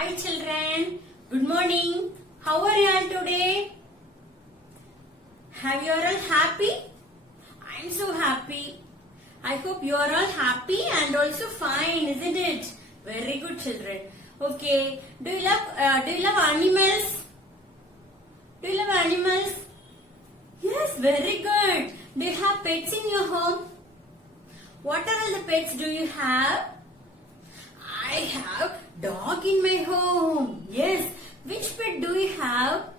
Hi children, good morning. How are you all today? Have you all happy? I'm so happy. I hope you are all happy and also fine, isn't it? Very good children. Okay, do you love animals? Do you love animals? Yes, very good. Do you have pets in your home? What are all the pets do you have? I have dog in my home. Yes. Which pet do you have?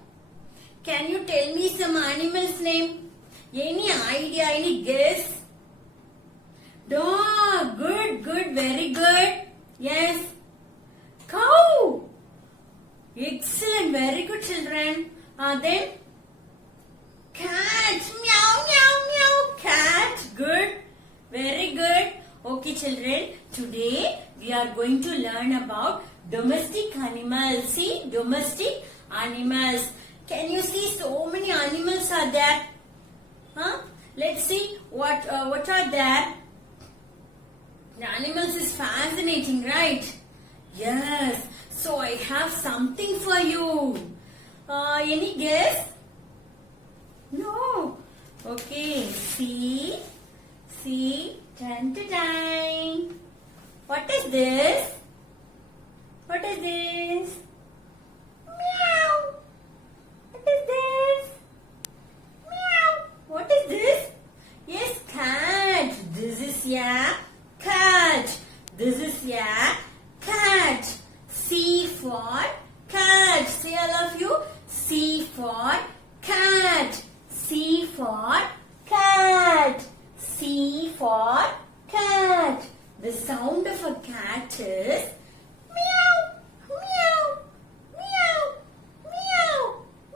Can you tell me some animal's name? Any idea? Any guess? Dog. Good, good, very good. Yes. Cow. Excellent, very good children. Then cat. Meow, meow, meow. Cat. Good. Very good. Okay children, today we are going to learn about domestic animals. See, domestic animals. Can you see so many animals are there? Huh? Let's see what are there. The animals is fascinating, right? Yes. So I have something for you. Any guess? No. Okay. See. Dun, dun, dun. What is this? What is this? Meow. What is this? Meow. What is this? Yes, cat. This is cat. This is cat. C for cat. Say all of you. C for cat. C for cat. C for cat. The sound of a cat is meow, meow, meow, meow,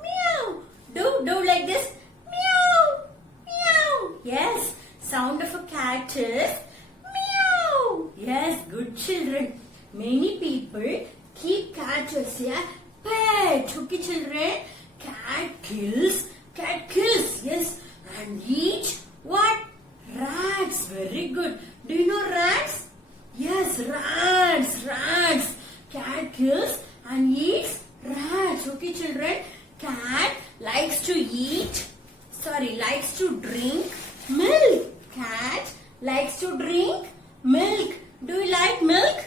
meow. Do like this. Meow, meow. Yes, sound of a cat is meow. Yes, good children. Many people keep cat as a pet. Okay, children. Cat kills. Yes, and eat what? Rats. Very good. Do you know rats? Yes, rats. Cat kills and eats rats. Okay, children. Cat likes to drink milk. Cat likes to drink milk. Do you like milk?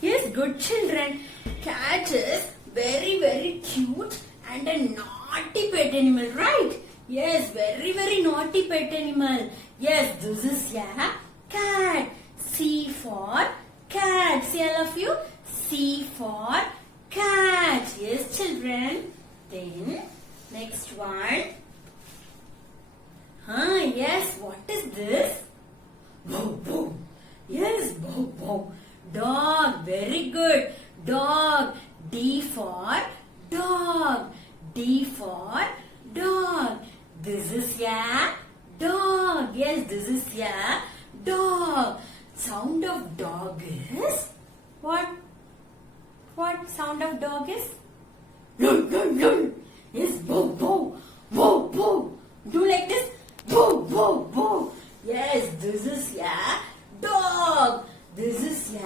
Yes, good children. Cat is very, very cute and a naughty pet animal, right? Yes, very, very naughty pet animal. Yes, this is cat. C for cat. Say all of you. C for cat. Yes, children. Then, next one. Yes, what is this? Bow, bow. Yes, bow, bow. Dog. Very good. Dog. D for dog. D for dog. This is dog. Yes, this is dog. Sound of dog is what? What sound of dog is? Yes, bow, bow, bow, bow. Do like this. Bow, bow, bow. Yes, this is dog. This is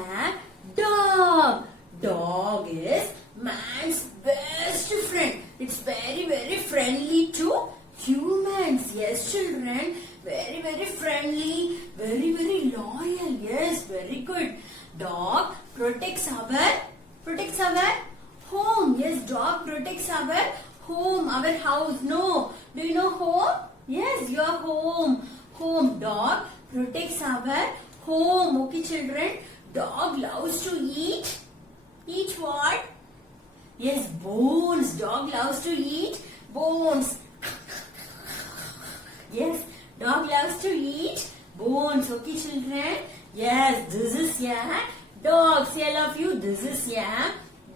dog. Dog is man's best friend. It's very, very friendly to humans. Yes, children. Very, very friendly. Very, very loyal. Yes, very good. Dog protects our home. Yes, dog protects our home, our house. No. Do you know home? Yes, your home. Home. Dog protects our home. Okay, children. Dog loves to eat. Eat what? Yes, bones. Dog loves to eat bones. Yes, dog loves to eat bones. Okay, children. Yes, this is dog. Say all of you. This is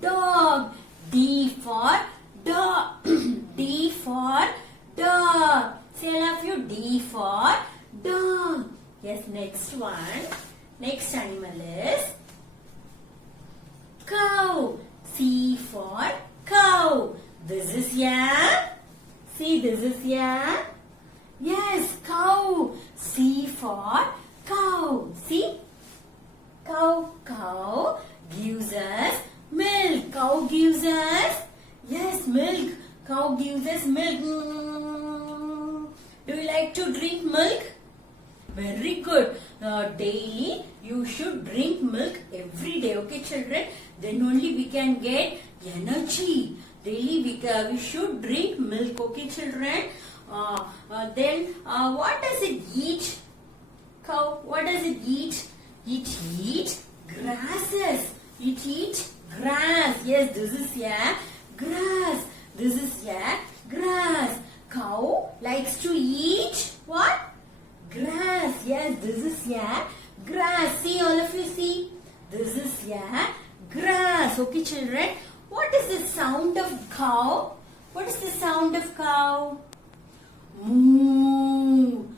dog. D for dog. D for dog. Say all of you. D for dog. Yes, next one. Next animal is cow. C for cow. This is See, this is Yes, cow. C for cow. See? Cow gives us, yes, milk. Cow gives us milk. Do you like to drink milk? Very good. Daily you should drink milk every day. Okay, children? Then only we can get energy. Daily we should drink milk. Okay, children? Then what does it eat? Cow, what does it eat? It eat grasses. It eat grass. Yes, this is grass. This is grass. Cow likes to eat what? Grass. Yes, this is grass. See, all of you see? This is grass. Okay, children? What is the sound of cow? What is the sound of cow? Moo.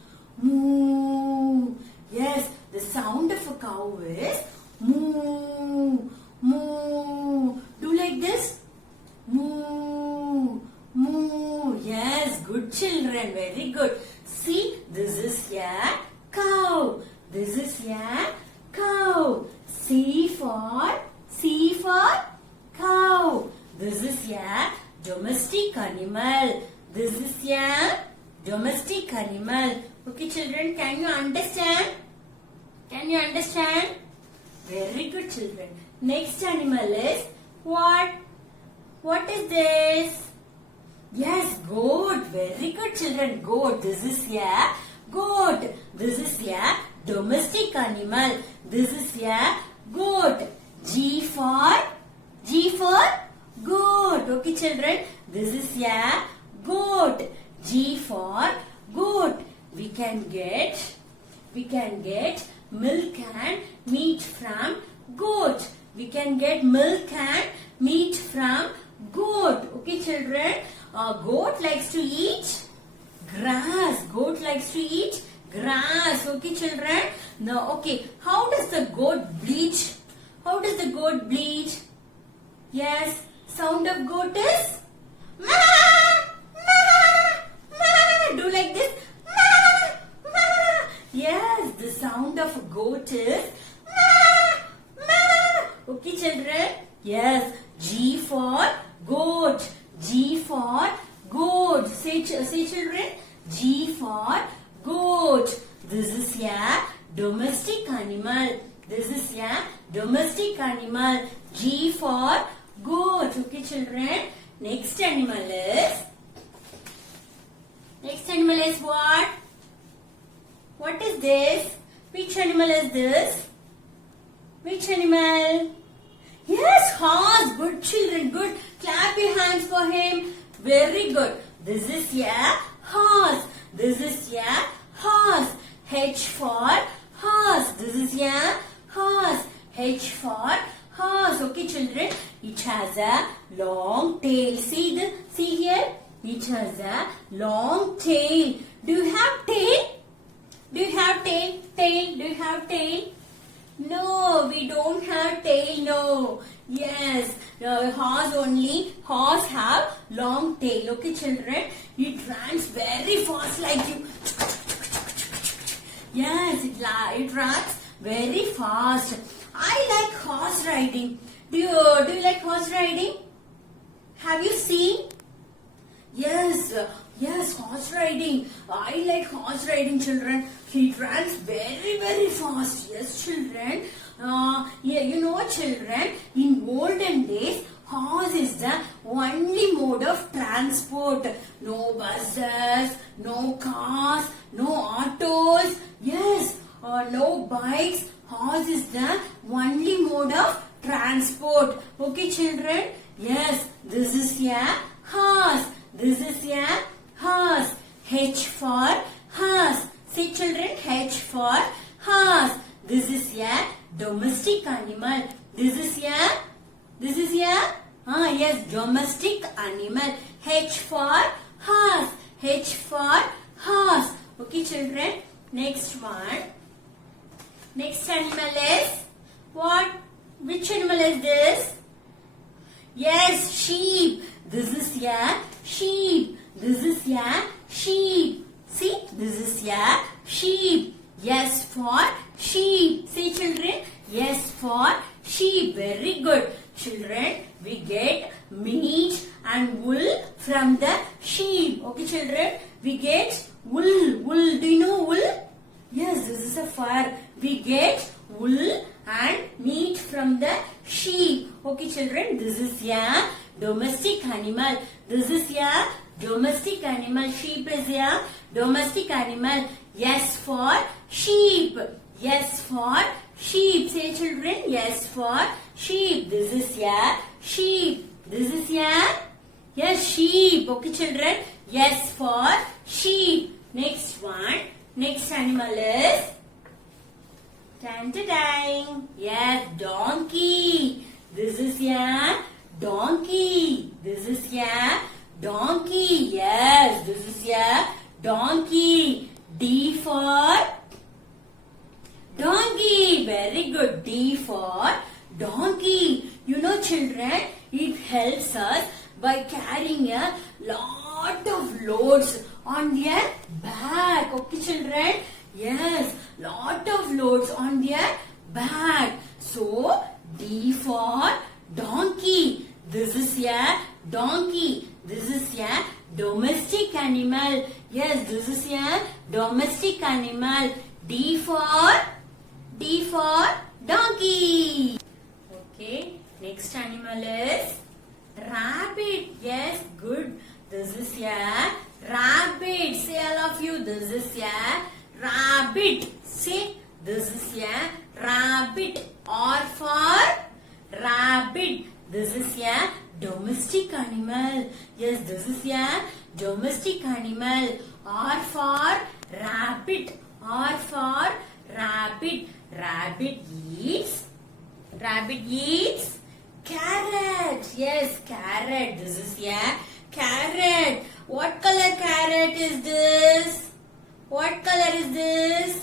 Moo. Yes, the sound of a cow is moo. Moo. Do like this? Moo. Moo. Yes, good children. Very good. See, this is cow. This is cow. C for cow. This is domestic animal. This is domestic animal. Okay, children, can you understand? Can you understand? Very good, children. Next animal is what? What is this? Yes, goat. Very good, children. Goat. This is goat. This is domestic animal. This is goat. G for goat. Okay, children. This is goat. G for goat. We can get milk and meat from goat. We can get milk and meat from goat. Okay, children. Goat likes to eat grass. Goat likes to eat grass. Okay, children. Now, okay. How does the goat bleat? How does the goat bleat? Yes. Sound of goat is ma, ma, ma. Do like this. Ma, ma. Yes. The sound of a goat is ma, ma. Okay, children. Yes. G for goat. G for goat. Say children. G for goat. This is domestic animal. This is domestic animal. G for goat. Okay, children. Next animal is what? What is this? Which animal is this? Which animal? Yes, horse. Good children. Good. Clap your hands for him. Very good. This is horse. This is horse. H for horse. This is horse. H for horse. Okay, children. It has a long tail. See here. It has a long tail. Do you have tail? Do you have tail? Tail. Do you have tail? No, we don't have tail. No. Yes, horse only. Horse have long tail. Okay, children. It runs very fast like you. Yes, it runs very fast. I like horse riding. Do you like horse riding? Have you seen? Yes, horse riding. I like horse riding, children. It runs very, very fast. Yes, children. You know what, children? In olden days, horse is the only mode of transport. No buses, no cars, no autos. Yes, no bikes. Horse is the only mode of transport. Okay, children? Yes, this is horse. This is horse. H for horse. Say, children, H for horse. This is domestic animal. This is yes, domestic animal. H for horse. H for horse. Okay, children. Next one. Next animal is what? Which animal is this? Yes, sheep. This is sheep. This is sheep. See, this is sheep. Yes for sheep. Say, children. Yes for sheep. Very good. children, we get meat and wool from the sheep. Okay, children, we get wool. Wool, do you know wool? Yes, this is a fur. We get wool and meat from the sheep. Okay, children, this is a domestic animal. This is a domestic animal. Sheep is a domestic animal. Yes for sheep. Yes for sheep. Say, children, yes for sheep. This is a sheep. This is a yes, sheep. Okay, children, yes for sheep. Next one. Next animal is tan-ta-dang. Yes, donkey. This is a donkey. This is a donkey. Yes, this is a donkey. D for donkey. Very good. D for donkey. You know, children, it helps us by carrying a lot of loads on their back. Okay, children? Yes, lot of loads on their back. So, D for donkey. This is a donkey. This is a domestic animal. Yes, this is a domestic animal. D for donkey. Okay, next animal is rabbit. Yes, good. This is a rabbit. Say, all of you, this is a rabbit. Say, this is a rabbit. R for rabbit. This is a domestic animal. Yes, this is a domestic animal. R for rabbit. R for rabbit. Rabbit eats. Rabbit eats carrot. Yes, carrot. This is a carrot. What color carrot is this? What color is this?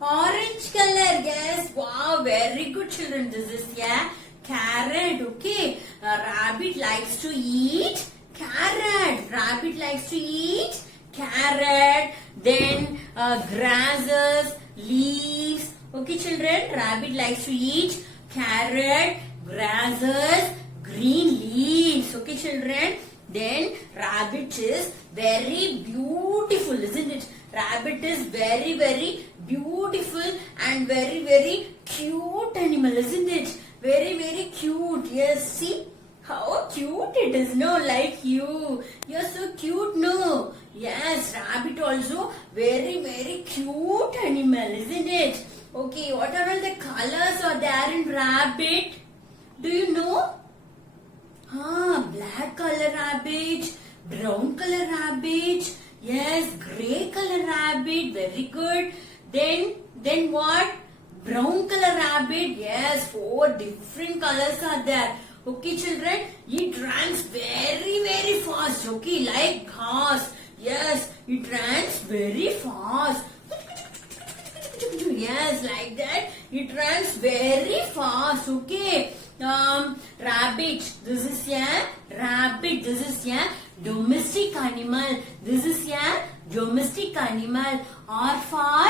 Orange color. Yes. Wow. Very good, children. This is a carrot. Okay. A rabbit likes to eat carrot. Rabbit likes to eat carrot. Then grasses, leaves. Okay, children. Rabbit likes to eat carrot, grasses, green leaves. Okay, children. Then rabbit is very beautiful, isn't it? Rabbit is very, very beautiful and very, very cute animal, isn't it? Very, very cute. Yes, see how cute it is, no? Like you. You're so cute, no? Yes, rabbit also very, very cute animal, isn't it? Okay, what are all the colors are there in rabbit? Do you know? Black color rabbit, brown color rabbit, yes, grey color rabbit, very good. Then what? Brown color rabbit, yes, 4 different colors are there. Okay, children, it runs very, very fast. Okay, like cars. Yes, it runs very fast. Yes, like that. It runs very fast. Okay. Rabbit. This is a rabbit. This is a domestic animal. This is a domestic animal. R for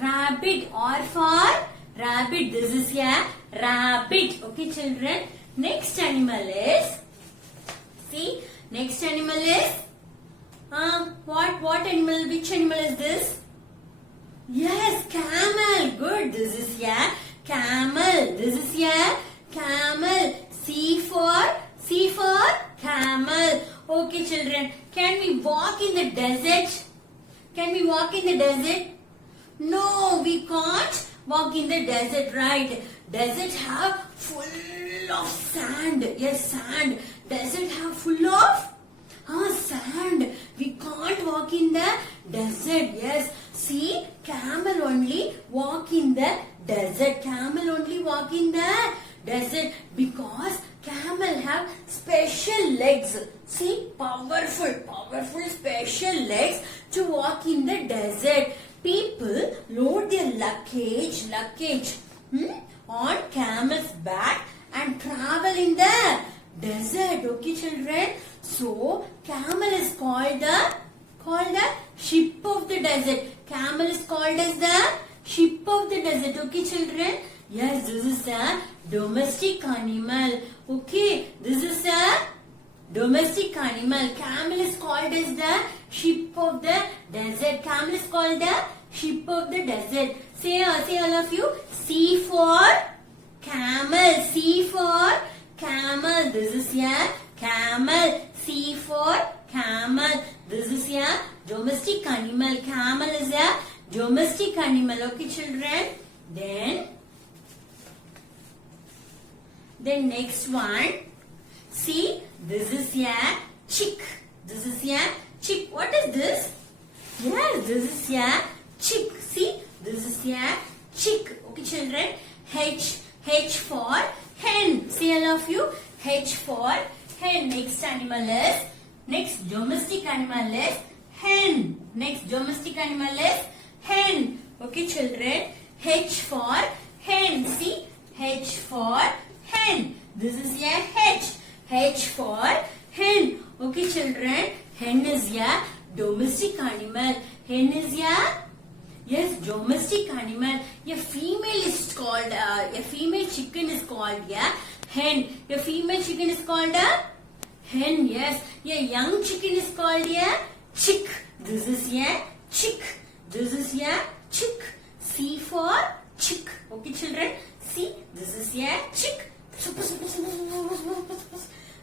rabbit. R for rabbit. This is a rabbit. Okay, children. Next animal is. See. Next animal is. What animal? Which animal is this? Yes, camel. Good. This is a camel. This is a camel. C for camel. Okay, children. Can we walk in the desert? Can we walk in the desert? No, we can't walk in the desert, right? Desert have full of sand. Yes, sand. Desert have full of sand. We can't walk in the desert. Yes. See, camel only walk in the desert. Camel only walk in the desert because camel have special legs. See, powerful special legs to walk in the desert. People load their luggage on camel's back and travel in the desert. Okay, children. So, camel is called the ship of the desert. Camel is called as the ship of the desert. Okay, children. Yes, this is a domestic animal. Okay, this is a domestic animal. Camel is called as the sheep of the desert. Camel is called the sheep of the desert. Say all of you. C for camel. C for camel. This is a camel. C for camel. This is a domestic animal. Camel is a domestic animal. Okay, children. Then next one. See, this is a chick. This is a chick. What is this? Yes, this is a chick. See, this is a chick. Okay, children. H for hen. See all of you. H for hen. Next domestic animal is hen. Next domestic animal is hen. Okay, children. H for hen. See, H for hen. This is a H. H for hen. Okay, children. Hen is a domestic animal. Hen is a domestic animal. A female is called a female chicken is called a hen. A female chicken is called a hen. Yes. A young chicken is called a chick. This is a chick. This is a chick. C for chick. Okay, children. See, this is a chick.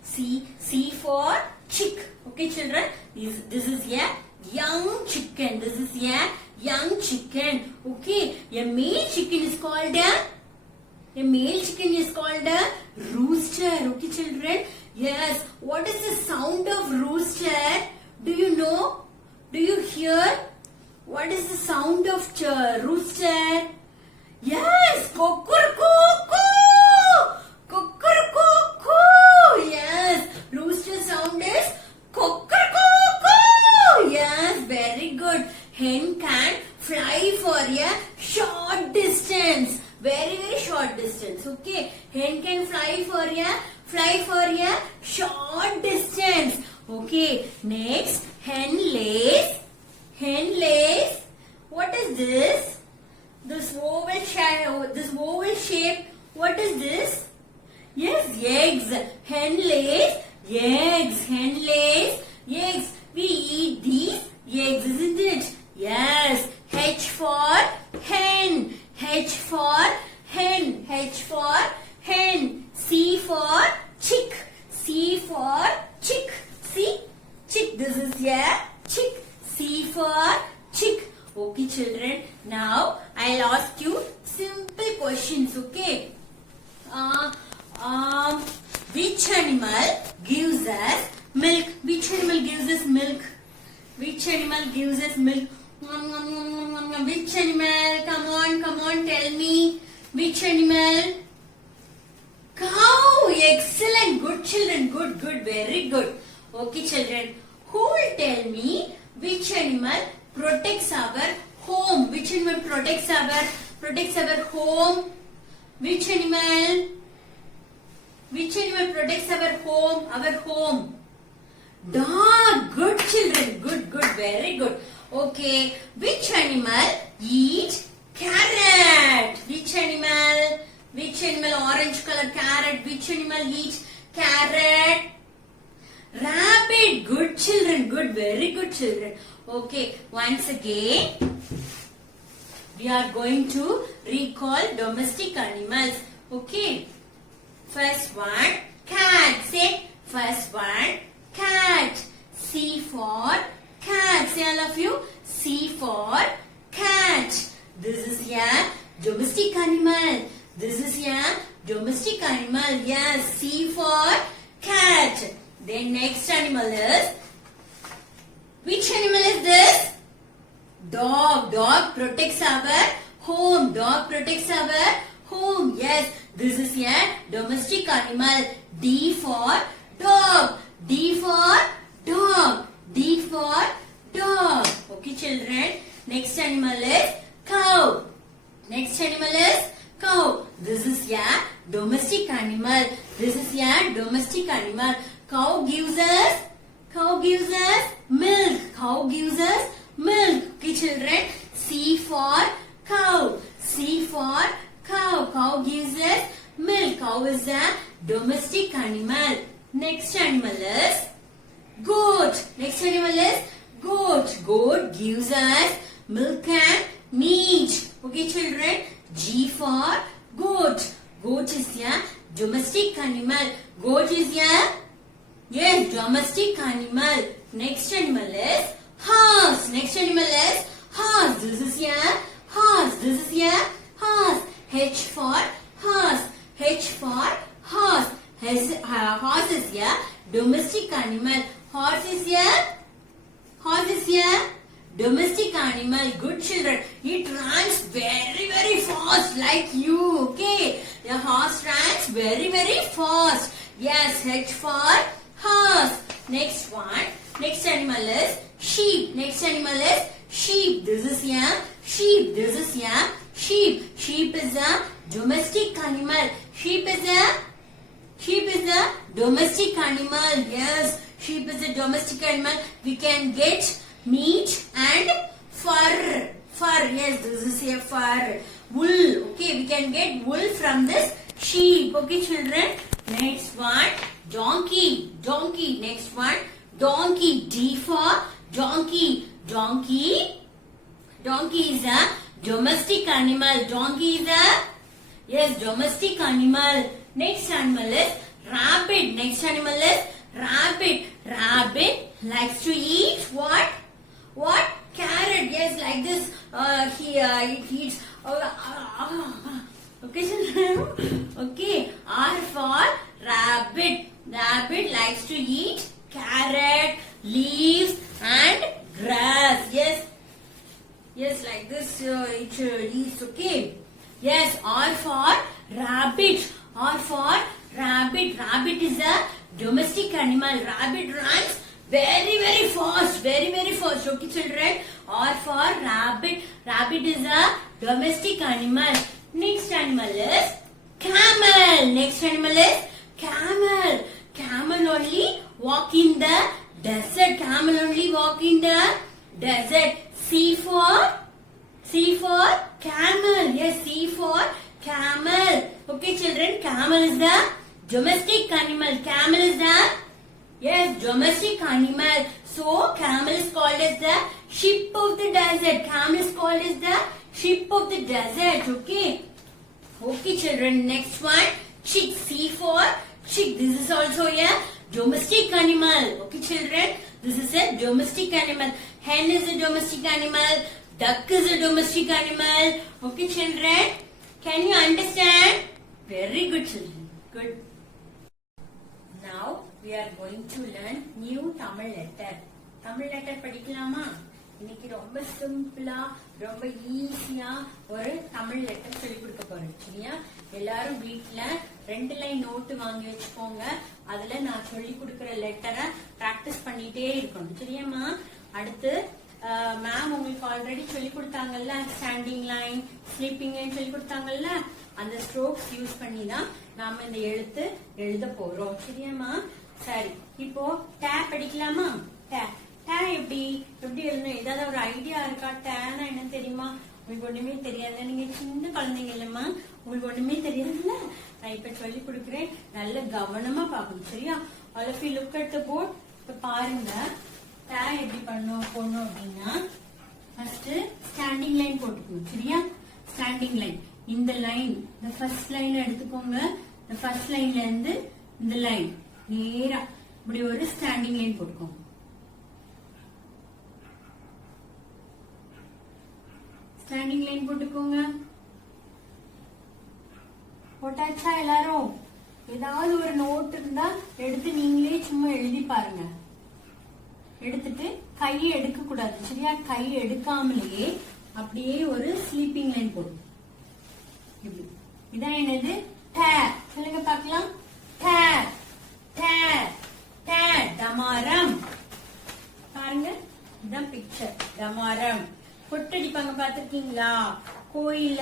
C for chick. Okay, children. This is a young chicken. This is a young chicken. Okay. A male chicken is called a rooster. Okay, children. Yes. What is the sound of rooster? Do you know? Do you hear? What is the sound of rooster? Yes. Cuckoo. Yes, rooster sound is cuckoo. Yes, very good. Hen can fly for a short distance. Very short distance. Okay. Hen can fly for a short distance. Okay. Next, hen lays. What is this? This oval shape. What is this? Yes, eggs. Hen lays eggs. We eat these eggs, isn't it? Yes. H for hen. H for hen. C for chick. See? Chick. This is a chick. C for chick. Okay, children. Now, I'll ask you simple questions, okay? Which animal gives us milk? Which animal gives us milk? Which animal gives us milk? Which animal? Come on, tell me. Which animal? Cow. Excellent. Good, children. Good. Very good. Okay, children. Who will tell me which animal protects our home? Which animal protects our home? Which animal protects our home? Dog. Good, children. Good. Very good. Okay. Which animal eat carrot? Which animal? Orange color carrot. Which animal eats carrot? Rabbit. Good, children. Good. Very good, children. Okay. Once again, we are going to recall domestic animals. Okay. First one, cat. Say, first one, cat. C for cat. Say all of you. C for cat. This is a domestic animal. Yes, C for cat. Then next animal is, which animal is this? Dog. Dog protects our home. Yes, this is a domestic animal. D for dog. Okay, children. Next animal is cow. This is a domestic animal. Cow gives us milk. Okay, children. C for cow. Cow. Cow gives us milk. Cow is a domestic animal. Next animal is goat. Next animal is goat. Goat gives us milk and meat. Okay, children. G for goat. Goat is a domestic animal. Goat is a domestic animal. Next animal is horse. Next animal is horse. This is a horse. This is a horse. H for horse. H for horse. Horse is a domestic animal. Horse is a domestic animal. Good children. It runs very, very fast like you. Okay. The horse runs very, very fast. Yes. H for horse. Next one. Next animal is sheep. Next animal is sheep. This is a sheep. This is a sheep. Sheep is a domestic animal. Sheep is a domestic animal. Yes. Sheep is a domestic animal. We can get meat and fur. Fur. Yes. This is a fur. Wool. Okay. We can get wool from this sheep. Okay, children. Next one. Donkey. Donkey. Next one. Donkey. D for donkey. Donkey. Donkey is a domestic animal. Donkey is a domestic animal. Next animal is rabbit. Next animal is rabbit. Rabbit likes to eat what? What? Carrot. Yes, like this. It eats. Okay, children. Okay. R for rabbit. Rabbit likes to eat carrot, leaves and grass. Yes. Yes, like this it leaves. Okay. Yes. R for rabbit. R for rabbit. Rabbit is a domestic animal. Rabbit runs very, very fast. Very, very fast. Okay, children. R for rabbit. Rabbit is a domestic animal. Next animal is camel. Next animal is camel. Camel only walk in the desert. Camel only walk in the desert. C for camel. Yes, C for camel. Okay, children. Camel is the domestic animal. Camel is the domestic animal. So camel is called as the ship of the desert. Camel is called as the ship of the desert. Okay. Okay, children. Next one. Chick. C for chick. This is also a domestic animal. Okay, children. This is a domestic animal. Hen is a domestic animal. Duck is a domestic animal. Okay, children. Can you understand? Very good, children. Good. Now we are going to learn new Tamil letter. Tamil letter படிக்கலாமா? இன்னைக்கு ரொம்ப சிம்பிளா ரொம்ப ஈஸியா ஒரு Tamil letter சொல்லி கொடுக்க போறேன். சரியா? எல்லாரும் வீட்ல 2 லைன் நோட் வாங்கி வச்சுக்கோங்க. அதுல நான் சொல்லி கொடுக்கிற லெட்டரை பிராக்டிஸ் பண்ணிட்டே இருக்கணும். சரியாமா? அடுத்து மேம் உங்களுக்கு ஆல்ரெடி சொல்லி கொடுத்தாங்கல்ல, ஸ்டாண்டிங் லைன், ஸ்லீப்பிங் லைன் சொல்லி கொடுத்தாங்கல்ல, அந்த ஸ்ட்ரோக்ஸ் யூஸ் பண்ணி தான் நாம இந்த எழுத்து எழுத போறோம். சரியாமா? சரி, இப்போ டே படிக்கலாமா? டே டே எப்படி எழுதணும்? ஏதாவது ஒரு ஐடியா இருக்கா? டேனா என்ன தெரியுமா? உங்களுக்கு ஒண்ணுமே தெரியாது. நீங்க சின்ன குழந்தைங்க இல்லம்மா, உங்களுக்கு ஒண்ணுமே தெரியாதுல்ல. நான் இப்ப சொல்லி கொடுக்குறேன், நல்ல கவனமா பாக்கணும். சரியா? all of you look at the board. இப்ப பாருங்க, டே எப்படி போடணும் அப்படின்னா, ஃபர்ஸ்ட் ஸ்டாண்டிங் லைன் போட்டுக்கணும். சரியா? ஸ்டாண்டிங் லைன், இந்த லைன், இந்த ஃபர்ஸ்ட் லைன் எடுத்துக்கோங்க. இந்த ஃபர்ஸ்ட் லைன்ல இருந்து இந்த லைன் நேரா இப்படி ஒரு ஸ்டாண்டிங் லைன் போட்டுக்கோங்க. ஸ்டாண்டிங் லைன் போட்டுக்கோங்க. போட்டாச்சா எல்லாரும்? ஏதாவது ஒரு நோட் இருந்தா எடுத்து நீங்களே சும்மா எழுதி பாருங்க. எடுத்துட்டு கையை எடுக்க கூடாது. சரியா? கை எடுக்காமலேயே அப்படியே ஒரு ஸ்லீப்பிங் லைன் போடும். இப்படி. இதான் என்னது? டே. சொல்லுங்க பார்க்கலாம். டே டே டே. டமாரம். பாருங்க, இதான் பிக்சர். டமாரம். கொட்டடிப்பாங்க, பாத்திருக்கீங்களா? கோயில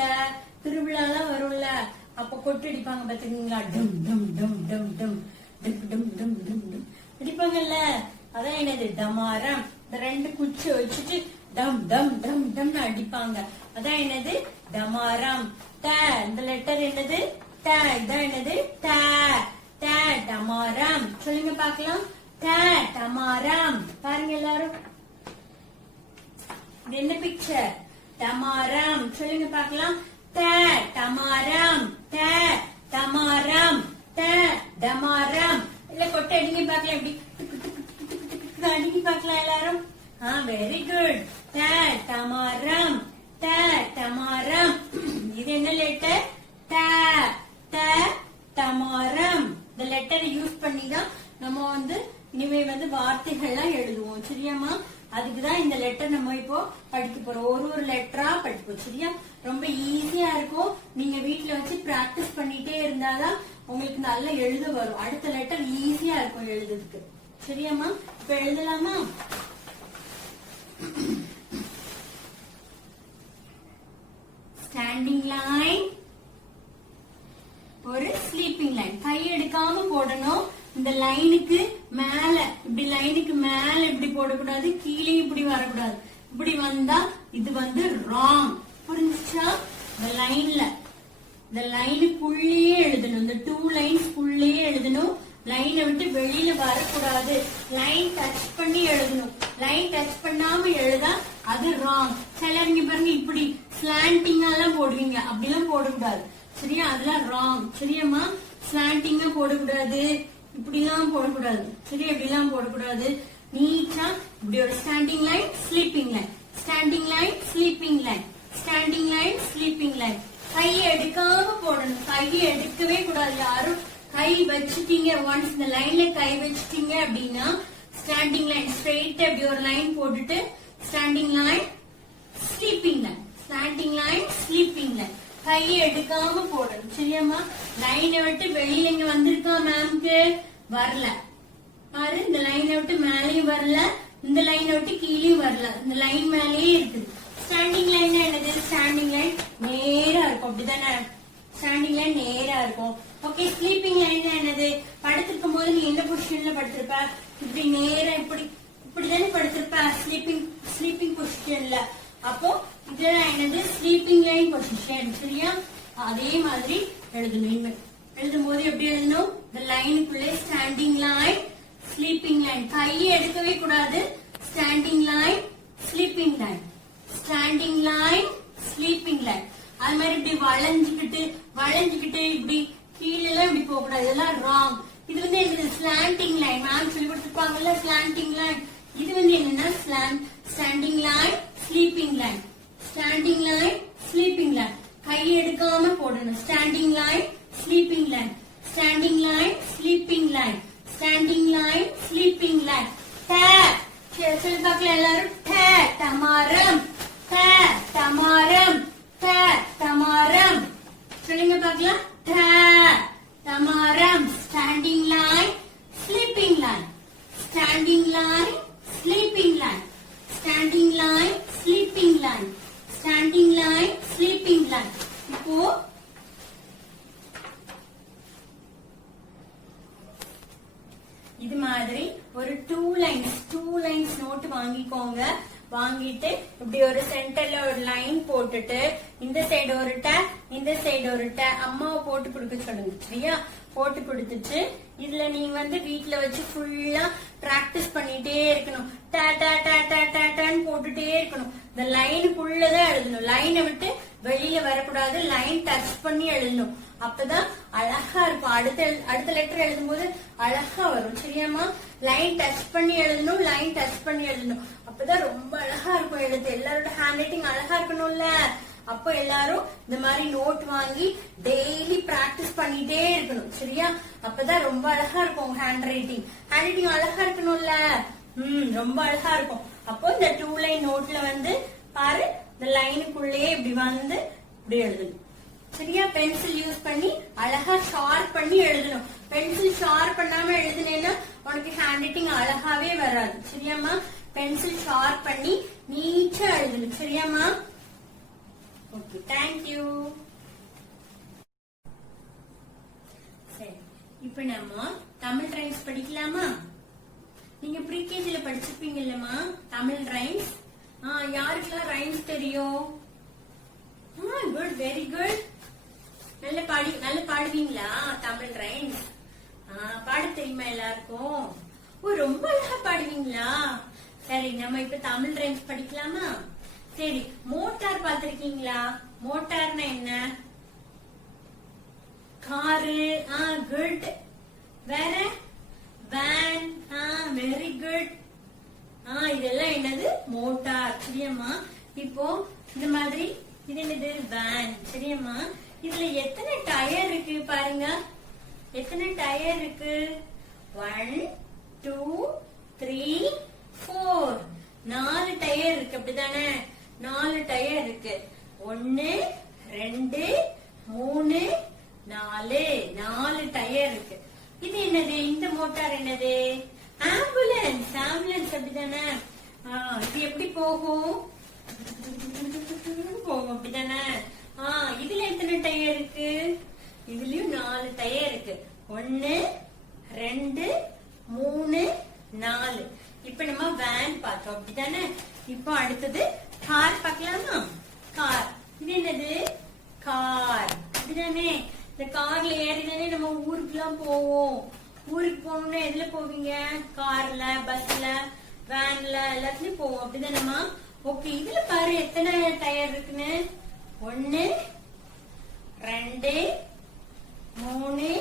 திருவிழாலாம் வரும்ல, அப்ப கொட்டடிப்பாங்க, பாத்திருக்கீங்களா? டம் டம் டம் டம் டம் டம் டம் டம் டம் டம் அடிப்பாங்கல்ல, அதான் என்னது? டமாரம். இந்த 2 குச்சி வச்சுட்டு டம் டம் டம் டம் அடிப்பாங்க, அதான் என்னது? டமாரம். ட. இந்த லெட்டர் என்னது? ட. இதான் என்னது? ட. ட டமாரம். சொல்லுங்க பார்க்கலாம். ட டமாரம். பாருங்க எல்லாரும். இது என்ன பிக்சர்? டமாரம். சொல்லுங்க பார்க்கலாம். ட டமாரம். ட டமாரம். ட டமாரம். இல்ல கொட்டை அடிங்க பார்க்கலாம். எப்படி அடிங்க பார்க்கலாம் எல்லாரும். Very good. ட டமாரம். ட டமாரம். இது என்ன லெட்டர்? ட. ட டமாரம். இந்த லெட்டரை யூஸ் பண்ணி தான் நம்ம இனிமே வார்த்தைகள்லாம் எழுதுவோம். சரியாமா? அதுக்குதான் இந்த லெட்டர் நம்ம இப்போ படிக்க போறோம். ஒரு லெட்டரா படிப்போம். சரியா? ரொம்ப ஈஸியா இருக்கும். நீங்க வீட்டுல வச்சு பிராக்டிஸ் பண்ணிட்டே இருந்தாதான் உங்களுக்கு நல்லா எழுத வரும். அடுத்த லெட்டர் ஈஸியா இருக்கும் எழுதுறதுக்கு. சரியாமா? இப்ப எழுதலாமா? ஸ்டாண்டிங் லைன், ஒரு ஸ்லீப்பிங் லைன். கை எடுக்காம போடணும். இந்த லைனுக்கு மேல இப்படி, லைனுக்கு மேல இப்படி போடக்கூடாது, கீழே இப்படி வரக்கூடாது. இப்படி வந்தா இது ராங். புரிஞ்சுச்சா? இந்த லைனுக்குள்ளேயே எழுதணும். இந்த 2 லைன்ஸ்க்குள்ளேயே எழுதணும். லைனை விட்டு வெளியில வரக்கூடாது. லைன் டச் பண்ணி எழுதணும். லைன் டச் பண்ணாம எழுதா அது ராங். சிலருங்க பாருங்க இப்படி ஸ்லாண்டிங்கா எல்லாம் போடுவீங்க. அப்படிலாம் போடக்கூடாது. சரியா? அதெல்லாம் ராங். சரியாமா? ஸ்லாண்டிங்கா போடக்கூடாது, இப்படிலாம் போடக்கூடாது. சரி? அப்படிலாம் போடக்கூடாது. நீட்டா இப்படி ஒரு standing line, sleeping line, standing line, sleeping line, standing line, sleeping line. கையை எடுக்காம போடணும். கையை எடுக்கவே கூடாது. யாரும் கை வச்சுட்டீங்க, ஒன்ஸ் இந்த லைன்ல கை வச்சுட்டீங்க அப்படின்னா ஸ்டாண்டிங் லைன் ஸ்ட்ரெயிட் அப்படி ஒரு லைன் போட்டுட்டு standing line, sleeping line, standing line, sleeping line. கையை எடுக்காம போடணும். சரியாமா? லைனை விட்டு வெளியில இங்க வந்திருக்கா மேம்க்கு? வரல. பாரு, இந்த லைனை விட்டு மேலேயும் வரல, இந்த லைனை விட்டு கீழேயும் வரல. இந்த லைன் மேலேயே இருக்குது. ஸ்டாண்டிங் லைன் என்னது? ஸ்டாண்டிங் லைன் நேரா இருக்கும். அப்படிதானே? ஸ்டாண்டிங் லைன் நேரா இருக்கும். ஓகே. ஸ்லீப்பிங் லைன் என்னது? படுத்திருக்கும் போது நீ என்ன பொசிஷன்ல படுத்திருப்ப? இப்படி நேரா இப்படிதானே படுத்திருப்ப ஸ்லீப்பிங் பொசிஷன்ல. அப்போ இதெல்லாம் என்னது? Sleeping line position. சரியா? அதே மாதிரி எழுதணும். எழுதும் போது எப்படி எழுதணும்? இந்த லைனுக்குள்ளே ஸ்டாண்டிங் லைன், ஸ்லீப்பிங் லைன். கையை எடுக்கவே கூடாது. Standing line, sleeping line, standing line, sleeping line. அது மாதிரி இப்படி வளைஞ்சுக்கிட்டு இப்படி கீழே இப்படி போக கூடாது. இதெல்லாம் ராங். இது என்னது? Slanting line. மேம் சொல்லி கொடுத்துருப்பாங்கல்ல ஸ்லாண்டிங் லைன். இது என்னன்னா standing line, sleeping line, standing line, sleeping line. கை எடுக்காம போடணும். Standing line, sleeping line, standing line, sleeping line, standing line, sleeping line. சொல்லி பார்க்கலாம் எல்லாரும். டமாரம், டமாரம், டமாரம். சொல்லுங்க பார்க்கலாம். டமாரம். Standing line, sleeping line, standing line, sleeping line, standing line, sleeping line, standing line, sleeping line. இப்போ இது மாதிரி ஒரு 2 லைன்ஸ் நோட் வாங்கிக்கோங்க. வாங்கிட்டு இப்படி ஒரு சென்டர்ல ஒரு லைன் போட்டுட்டு இந்த சைடு ஒரு இந்த சைடு ஒரு அம்மாவை போட்டு கொடுக்க சொல்லுங்க. சரியா? போட்டு கொடுத்துட்டு இதுல நீங்க வீட்டுல வச்சு ஃபுல்லா பிராக்டிஸ் பண்ணிட்டே இருக்கணும். போட்டுட்டே இருக்கணும். இந்த லைனுக்குள்ளதான் எழுதணும். லைனை விட்டு வெளியில வரக்கூடாது. லைன் டச் பண்ணி எழுதணும். அப்பதான் அழகா இருக்கும். அடுத்த லெட்டர் எழுதும் போது அழகா வரும். சரியாமா? லைன் டச் பண்ணி எழுதணும். லைன் டச் பண்ணி எழுதணும். அப்பதான் ரொம்ப அழகா இருக்கும் எழுத்து. எல்லாரோட ஹேண்ட் ரைட்டிங் அழகா இருக்கணும்ல. அப்போ எல்லாரும் இந்த மாதிரி நோட் வாங்கி டெய்லி பிராக்டிஸ் பண்ணிட்டே இருக்கணும். சரியா? அப்பதான் ரொம்ப அழகா இருக்கும் ஹேண்ட் ரைட்டிங். அழகா இருக்கணும்ல. ரொம்ப அழகா இருக்கும். அப்போ இந்த 2 லைன் நோட்ல பாரு, இந்த லைனுக்குள்ளேயே இப்படி இப்படி எழுதணும். சரியா? பென்சில் யூஸ் பண்ணி அழகா ஷார்ப் பண்ணி எழுதணும். பென்சில் ஷார்ப் பண்ணாம எழுதுனேன்னா உனக்கு ஹேண்ட் ரைட்டிங் அழகாவே வராது. சரியாமா? பென்சில் ஷார்ப் பண்ணி நீட்டா எழுதணும். சரியாமா? Okay, thank you. சரி, இப்ப நம்ம தமிழ் ரைம்ஸ் படிக்கலாமா? நீங்க ப்ரீகேஜில படிச்சிருப்பீங்கல்லம்மா தமிழ் ரைம்ஸ். யாருக்கெல்லாம் ரைம்ஸ் தெரியும்? Good, very good. நல்ல பாடுவீங்களா தமிழ் ரைம்ஸ்? பாட தெரியுமா எல்லாருக்கும்? ஓ, ரொம்ப அழகா பாடுவீங்களா? சரி, நம்ம இப்ப தமிழ் ரைம்ஸ் படிக்கலாமா? சரி, மோட்டார் பாத்திருக்கீங்களா? மோட்டார்னா என்ன? காரு. குட். வேற? வேன். Very good. இதெல்லாம் என்னது? மோட்டார். சரியாம்மா? இப்போ இந்த மாதிரி இது என்னது? வேன். சரியாம்மா? இதுல எத்தனை டயர் இருக்கு பாருங்க. எத்தனை டயர் இருக்கு? 1 2 3 4. 4 டயர் இருக்கு. அப்படிதானே? 4 டயர் இருக்கு. 1 2 3 4. 4 டயர் இருக்கு. இது என்னது? இந்த மோட்டார் என்னது? ஆம்புலன்ஸ். ஆம்புலன்ஸ். அப்படிதானே? இது எப்படி போகும்? போகும். அப்படிதானே? இதுல எத்தனை டயர் இருக்கு? இதுலயும் 4 டயர் இருக்கு. 1 2 3 4. இப்ப நம்ம வேன் பார்த்தோம். அப்படிதானே? இப்போ அடுத்தது கார் பார்க்கலாமா? கார். இது என்னது? கார். அப்படிதானே? இந்த கார்ல ஏறிதானே நம்ம ஊருக்குலாம் போவோம். ஊருக்கு போகணும்னா எதுல போவீங்க? கார்ல, பஸ்ல, வேன்ல எல்லாத்துலயும் போவோம். அப்படிதானேமா? ஓகே, இதுல பாரு எத்தனை டயர் இருக்குன்னு. 1 2 3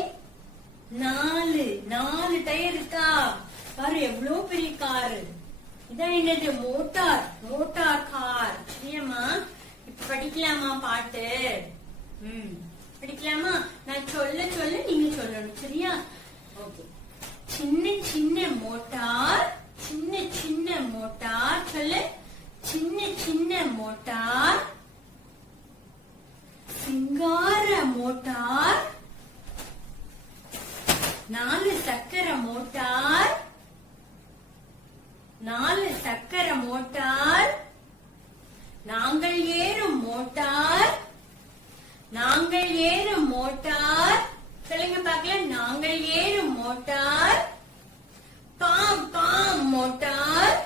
4. 4 டயர் இருக்கா? பாரு எவ்வளவு பெரிய காரு. இதான் என்னது? மோட்டார். Motor car. சரியாமா? இப்ப படிக்கலாமா பாட்டு? படிக்கலாமா? நான் சொல்ல சொல்ல நீங்க சொல்லணும். சரியா? ஓகே. சின்ன சின்ன மோட்டார், சின்ன சின்ன மோட்டார். சொல்லு. சின்ன சின்ன மோட்டார், சிங்கார மோட்டார், 4 சக்கர மோட்டார், 4 சக்கர மோட்டார், நாங்கள் ஏறும் மோட்டார், நாங்கள் ஏறும் மோட்டார். சொல்லுங்க பார்க்கலாம். நாங்கள் ஏறும் மோட்டார், பாம் பாம் மோட்டார்.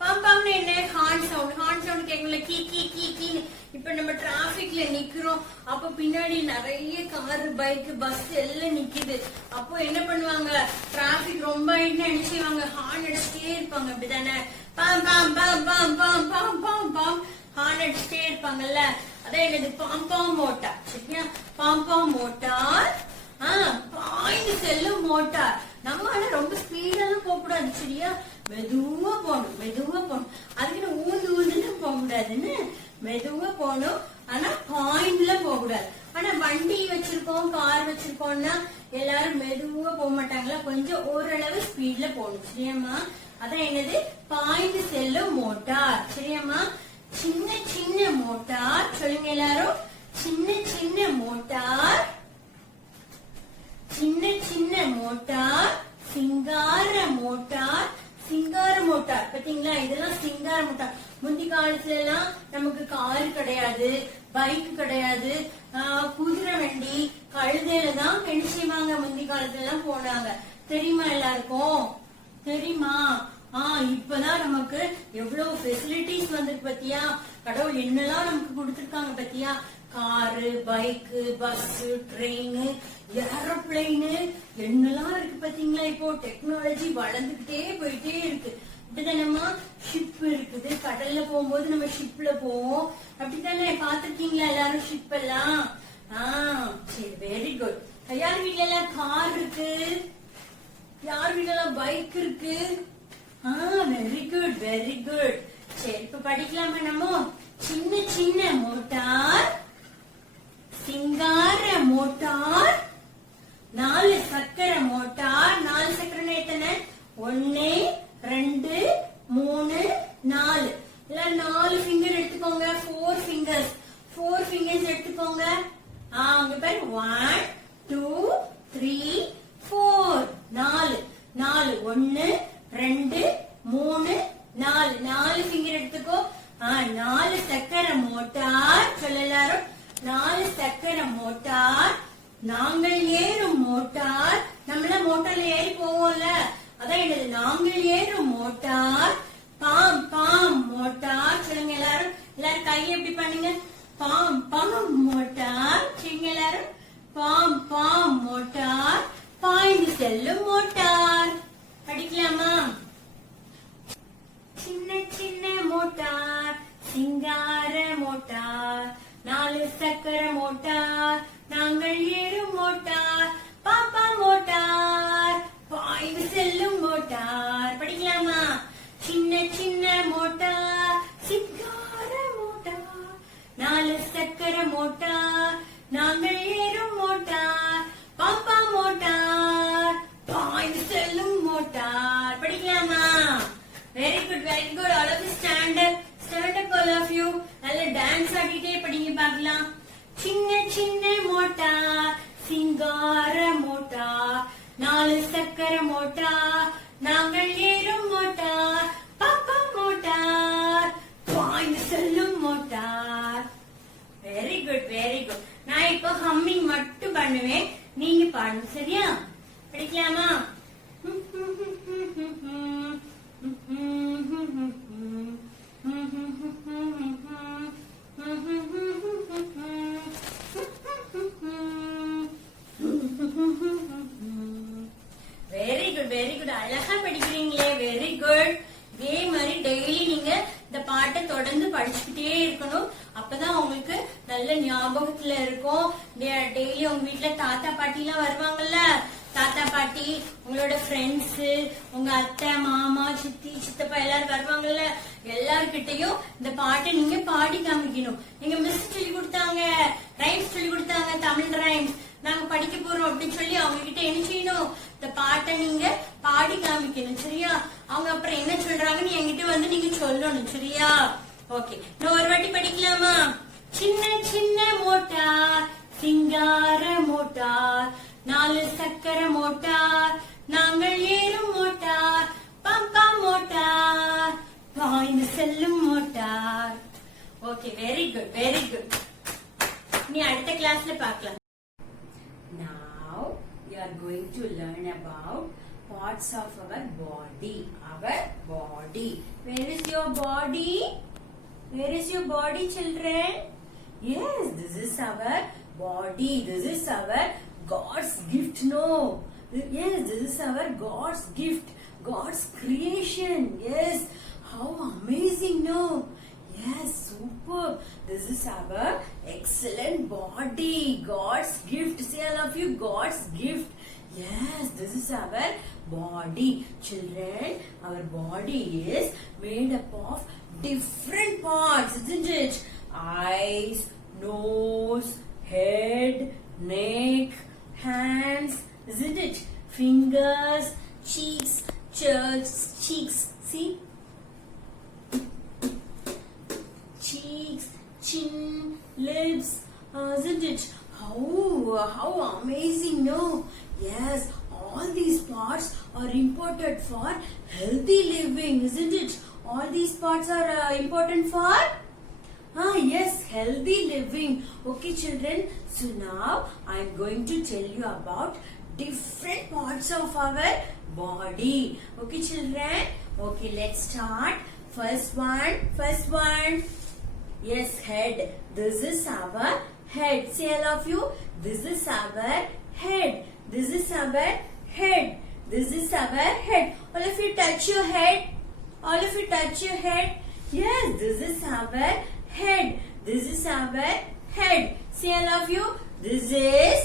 பாம் பாம்னு என்ன? Horn sound. ஹார்ன் சவுண்ட் கேட்கல. கீ கீ கீ கீ. இப்ப நம்ம டிராபிக்ல நிக்கிறோம். அப்ப பின்னாடி நிறைய கார், பைக், பஸ் எல்லாம் நிக்குது. அப்போ என்ன பண்ணுவாங்க? டிராபிக் ரொம்ப என்ன செய்வாங்க? ஹார்ன் அடிச்சுட்டே இருப்பாங்க. அப்படிதானே? பாம் பாம் பாம் பாம் பாம் பாம் பாம் பாம். ஹார்ன் அடிச்சுட்டே இருப்பாங்கல்ல. அதான் என்னது? பாம் பாம் மோட்டார். சரியா? பாம் பாம் மோட்டார். பாய்ந்து செல்லும் மோட்டார். நம்ம ஆனா ரொம்ப ஸ்பீடெல்லாம் போக கூடாது. சரியா? மெதுவா போகணும். மெதுவா போகணும். அதுக்கு ஊந்து ஊந்துன்னு போக கூடாதுன்னு மெதுவா போகணும். ஆனா பாயிண்ட்ல போக கூடாது. ஆனா வண்டி வச்சிருக்கோம், கார் வச்சிருக்கோம்னா எல்லாரும் மெதுவா போக மாட்டாங்களா? கொஞ்சம் ஓரளவு ஸ்பீட்ல போகணும். சரியாம்மா? அதான் என்னது? பாய்ந்து செல்லும் மோட்டார். சரியாம்மா? சின்ன சின்ன மோட்டார். சொல்லுங்க எல்லாரும். சின்ன சின்ன மோட்டார், சின்ன சின்ன மோட்டார், சிங்கார மோட்டார். சிங்கார மோட்டார் பாத்தீங்களா? இதெல்லாம் சிங்கார மோட்டார். முந்தி காலத்துல எல்லாம் நமக்கு கார் கிடையாது, பைக் கிடையாது, குதிரை வண்டி, கழுதையில தான் என்ன செய்வாங்க? முந்தி காலத்துல எல்லாம் போனாங்க. தெரியுமா எல்லாருக்கும்? தெரியுமா? இப்பதான் நமக்கு எவ்வளவு ஃபெசிலிட்டிஸ் வந்திருக்கு பத்தியா? கடவுள் என்னெல்லாம் நமக்கு கொடுத்திருக்காங்க பத்தியா? Car, bike, bus, train, aeroplane என்னெல்லாம் இருக்கு பாத்தீங்களா? இப்போ டெக்னாலஜி வளர்ந்துகிட்டே போயிட்டே இருக்கு. இப்படிதானம்மா? ஷிப் இருக்குது. கடல்ல போகும்போது நம்ம ஷிப்ல போவோம். அப்படித்தானே? பாத்திருக்கீங்களா எல்லாரும் ஷிப் எல்லாம்? சரி, வெரி குட். யார் வீட்டுல எல்லாம் கார் இருக்கு? யார் வீட்டுல எல்லாம் பைக் இருக்கு? Very good, very good. சரி, இப்ப படிக்கலாமா நம்ம? சின்ன சின்ன மோட்டார், சிங்கார மோட்டார், 4 சக்கர மோட்டார். 4 சக்கரன்னா எத்தனை? 1 2 3 4. எல்லாம் 4 ஃபிங்கர் எடுத்துக்கோங்க. 4 ஃபிங்கர்ஸ். 4 ஃபிங்கர்ஸ் எடுத்துக்கோங்க. அங்க பாரு. 1 2 3 4. 4 4 1 2 3 4. 4 ஃபிங்கர் எடுத்துக்கோ. 4 சக்கர மோட்டார். சொல்ல எல்லாரும். 4 சக்கர மோட்டார், நாங்கள் ஏறும் மோட்டார். நம்மள மோட்டார்ல ஏறி போவோம்ல, அதான் என்னது? நாங்கள் ஏறும் மோட்டார், பாம் பாம் மோட்டார். சொல்லுங்க எல்லாரும். எல்லாரும் கையை எப்படி பண்ணுங்க? பாம் பாம் மோட்டார். சொல்லுங்க எல்லாரும். பாம் பாம் மோட்டார் பாய்ந்து செல்லும் மோட்டார். படிக்கலாமா? சின்ன சின்ன மோட்டார் சிங்கார மோட்டார், 4 சக்கர மோட்டார், நாங்கள் ஏறும் மோட்டார், பாப்பா மோட்டார் பாய்ந்து செல்லும் மோட்டார். படிக்கலாமா? சின்ன சின்ன மோட்டார் சிங்கார மோட்டார், 4 சக்கர மோட்டார், நாங்கள் ஏறும் மோட்டார், பாப்பா மோட்டார் பாய்ந்து செல்லும் மோட்டார். படிக்கலாமா? Very good very good. All of you stand up. Stand up all of you. நல்ல டான்ஸ் ஆடிட்டே படிங்க பார்க்கலாம். சின்ன சின்ன மோட்டார் சிங்கார மோட்டார், 4 சக்கர மோட்டார், நாங்கள் ஏறும் மோட்டார், பாப்பா மோட்டார் பாய்ந்து செல்லும் motor. Very good very good. நான் இப்போ ஹம்மிங் மட்டும் பண்ணுவேன், நீங்க பாடணும். சரியா? படிக்கலாமா? Very good very good. அழகா படிக்கிறீங்களே. Very good. இதே மாதிரி டெய்லி நீங்க இந்த பாட்டை தொடர்ந்து படிச்சுக்கிட்டே இருக்கணும். அப்பதான் உங்களுக்கு நல்ல ஞாபகத்துல இருக்கும். டெய்லி உங்க வீட்டுல தாத்தா பாட்டி எல்லாம் வருவாங்கல்ல, தாத்தா பாட்டி, உங்களோட ஃப்ரெண்ட்ஸ், உங்க அத்தை மாமா சித்தி சித்தப்பா எல்லாரும் வருவாங்கல்ல, எல்லார்கிட்டையும் இந்த பாட்டை நீங்க பாடி காமிக்கணும். எங்க மிஸ் சொல்லி கொடுத்தாங்க, ரைம்ஸ் சொல்லி கொடுத்தாங்க, தமிழ் ரைம்ஸ் நாங்க படிக்க போறோம் அப்படின்னு சொல்லி அவங்க கிட்ட என்ன செய்யணும்? இந்த பாட்டை நீங்க பாடி காமிக்கணும். சரியா? அவங்க அப்புறம் என்ன சொல்றாங்கன்னு என்கிட்ட வந்து நீங்க சொல்லணும். சரியா? ஓகே, நான் ஒரு வாட்டி படிக்கலாமா? சின்ன சின்ன மோட்டார் சிங்கார மோட்டார், 4 சக்கர மோட்டார், நாங்கள் ஏறும் மோட்டார், பாப்பா மோட்டார் பாய்ந்து செல்லும் motor. Okay, very good very good. நீ அடுத்த கிளாஸ்ல பார்க்கலாம். Now we are going to learn about parts of our body. Our body. Where is your body? Where is your body, children? Yes, this is our body. This is our God's gift. No. Yes, this is our God's gift. God's creation. Yes. How amazing, no? Yes, super. This is our excellent body. God's gift. Say all of you, God's gift. Yes, this is our body. Children, our body is made up of different parts, isn't it? Eyes, nose, head, neck, hands, isn't it? Fingers, cheeks, cheeks. See? Cheeks, chin, lips, isn't it? How amazing, no? Yes, all these parts are important for healthy living, isn't it? All these parts are important for yes, healthy living. Okay, children, so now I am going to tell you about different parts of our body. Okay, children? Okay, let's start. First one. Yes, head. This is our head. Say all of you. This is our head. This is our head. This is our head. All of you touch your head. All of you touch your head. Yes, this is our head. This is our head. Say all of you. This is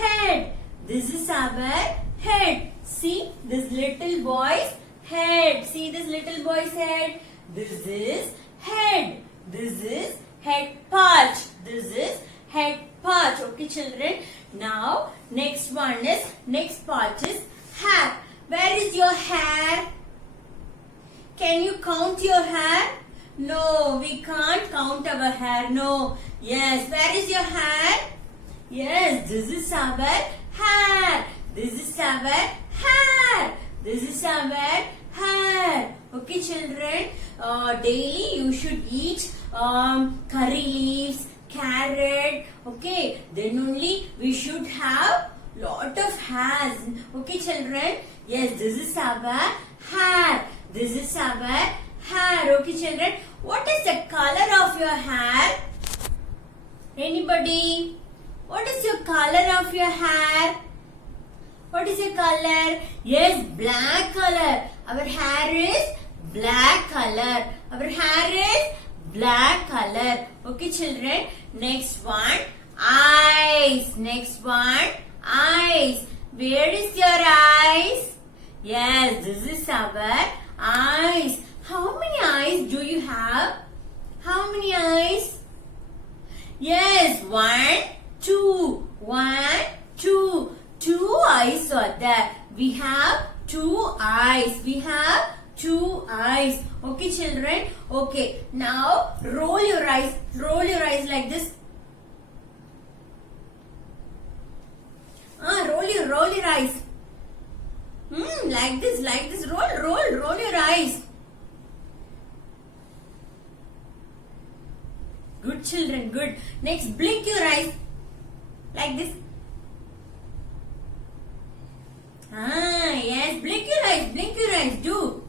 head. This is our head. See this little boy's head. See this little boy's head. This is head. This is head part. This is head part. Okay, children. Now, next part is hair. Where is your hair? Can you count your hair? No, we can't count our hair. No. Yes, where is your hair? Yes, this is our hair. This is our hair. This is our hair. Okay, children. Daily you should eat curry leaves, carrot. Okay, then only we should have lot of hairs. Okay, children. Yes, this is our hair. This is our hair. Okay, children. What is the color of your hair? Anybody? What is your color of your hair? What is your color? Yes, black color. Our hair is black color. Our hair is black color. Okay, children. Next one, eyes. Next one, eyes. Where is your eyes? Yes, this is our eyes. How many eyes do you have? How many eyes? Yes, 1, 2. 1, 2. 2 eyes are there. We have 2 eyes. We have 2 eyes. Okay, children. Okay. Now roll your eyes. Roll your eyes like this. Roll your eyes. Like this. Roll your eyes. Good children, good. Next, blink your eyes. Like this. Yes, blink your eyes, do.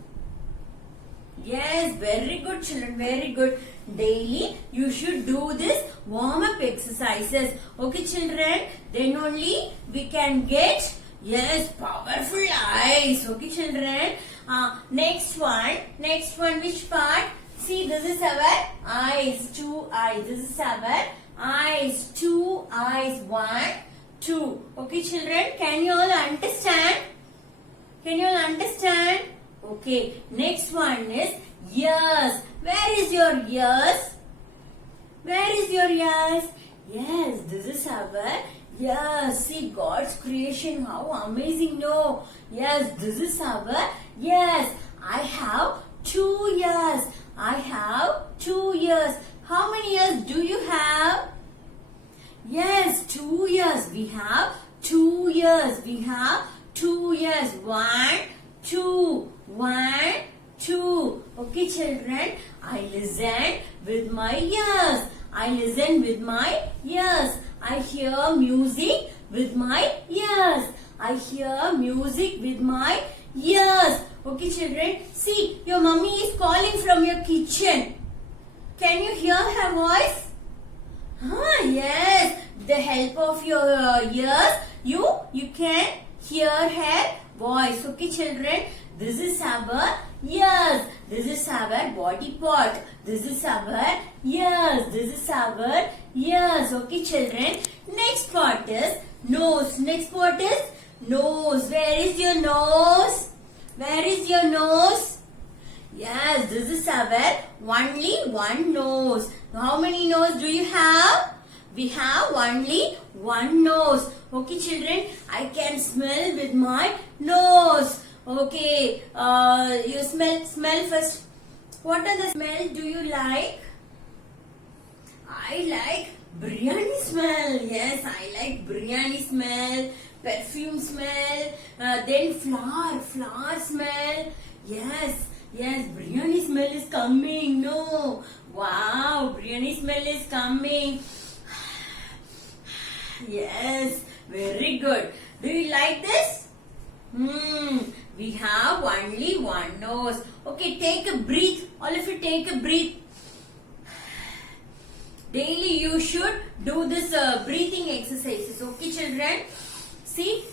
Yes, very good children, very good. Daily, you should do this warm-up exercises. Okay children, then only we can get, yes, powerful eyes. Okay children. Next one, which part? See, this is our eyes, 2 eyes. This is our eyes, 2 eyes, 1, 2. Okay children, can you all understand? Can you all understand? Okay, next one is ears. Where is your ears? Where is your ears? Yes, this is our ears. See God's creation, how amazing, no? Yes, this is our ears. I have 2 ears. I have 2 ears. How many ears do you have? Yes, 2 ears. We have 2 ears. We have 2 ears. 1, 2. 1, 2. Okay, children. I listen with my ears. I listen with my ears. I hear music with my ears. I hear music with my ears. Okay, children. See, your mummy is calling from your kitchen. Can you hear her voice? Yes. With the help of your ears, you can hear her voice. Okay, children. This is our ears. This is our body part. This is our ears. This is our ears. Okay, children. Next part is nose. Next part is nose. Where is your nose? Where is your nose? Yes, this is our only one nose. How many nose do you have? We have only one nose. Okay, children. I can smell with my nose. Okay, you smell first. What are the smell do you like? I like biryani smell. Yes, I like biryani smell, perfume smell, then flower smell. Yes, biryani smell is coming. No, wow, biryani smell is coming. Yes, very good. Do you like this? We have only one nose. Okay, take a breath. All of you take a breath. Daily you should do this breathing exercises. Okay, children? See?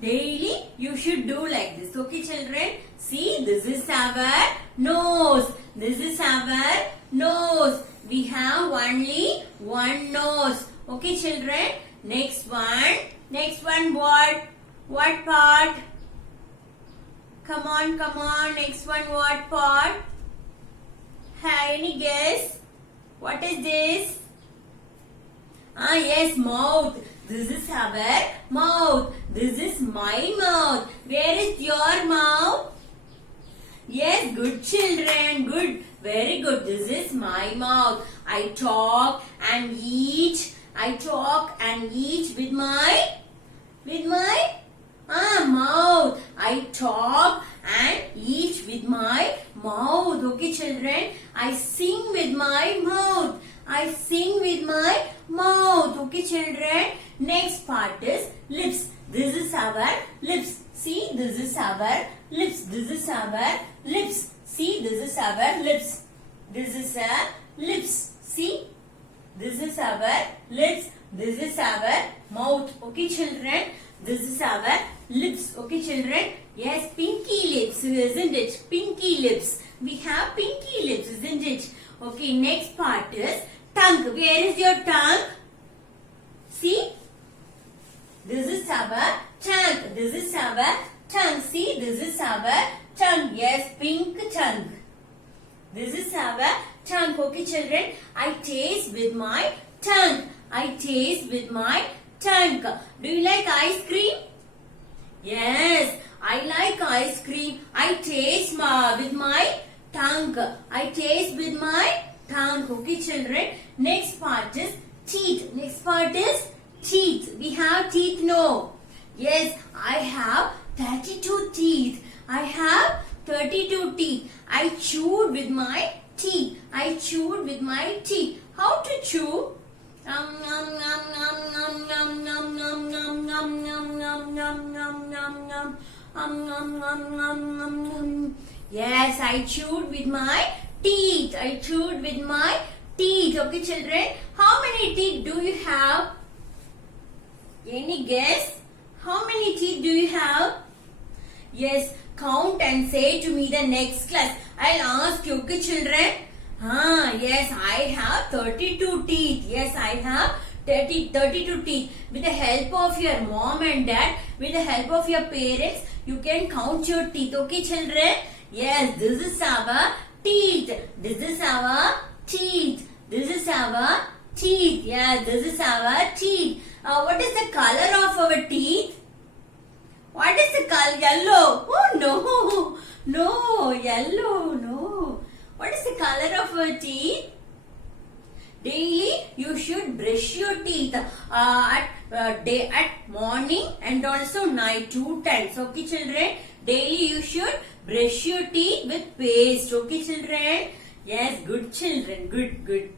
Daily you should do like this. Okay, children? See, this is our nose. This is our nose. We have only one nose. Okay, children? Next one. Next one what? What part? Come on. Next one what part? Have any guess? What is this? Yes, mouth. This is our mouth. This is my mouth. Where is your mouth? Yes, good children. Good. Very good. This is my mouth. I talk and eat. I talk and eat with my mouth. I talk and eat with my mouth. Okay, children. I sing with my mouth. I sing with my mouth. Okay, children. Next part is lips. This is our lips. See, this is our lips. This is our lips. See, this is our lips. This is our lips. See, this is our lips. This is our mouth. Okay, children. This is our lips. Okay, children. Yes, pinky lips, isn't it? Pinky lips. We have pinky lips, isn't it? Okay, next part is tongue. Where is your tongue? See? This is our tongue. This is our tongue. See? This is our tongue. Yes, pink tongue. This is our tongue. Okay, children. I taste with my tongue. I taste with my tongue. Do you like ice cream? Yes, I like ice cream. I taste with my tongue. I taste with my tongue. Okay, children. Next part is teeth. Next part is teeth. We have teeth, no? Yes, I have 32 teeth. I have 32 teeth. I chewed with my teeth. I chewed with my teeth. How to chew? Nom nom nom nom nom nom nom nom nom nom nom nom nom nom nom nom nom nom nom nom. Yes, I chewed with my teeth. I chewed with my teeth. Okay, children. How many teeth do you have? Any guess? How many teeth do you have? Yes, count and say to me the next class. I'll ask you, okay, children? Yes, I have 32 teeth. Yes, I have 32 teeth. With the help of your mom and dad, with the help of your parents, you can count your teeth. Okay, children? Yes, this is our teeth. This is our teeth. This is our teeth. Yeah, this is our teeth. What is the color of our teeth? What is the color? Yellow. Oh, no. No, yellow. No. What is the color of our teeth? Daily you should brush your teeth at morning and also night 2 times. Okay, children? Daily you should brush your teeth with paste. Okay, children? Yes, good children. Good.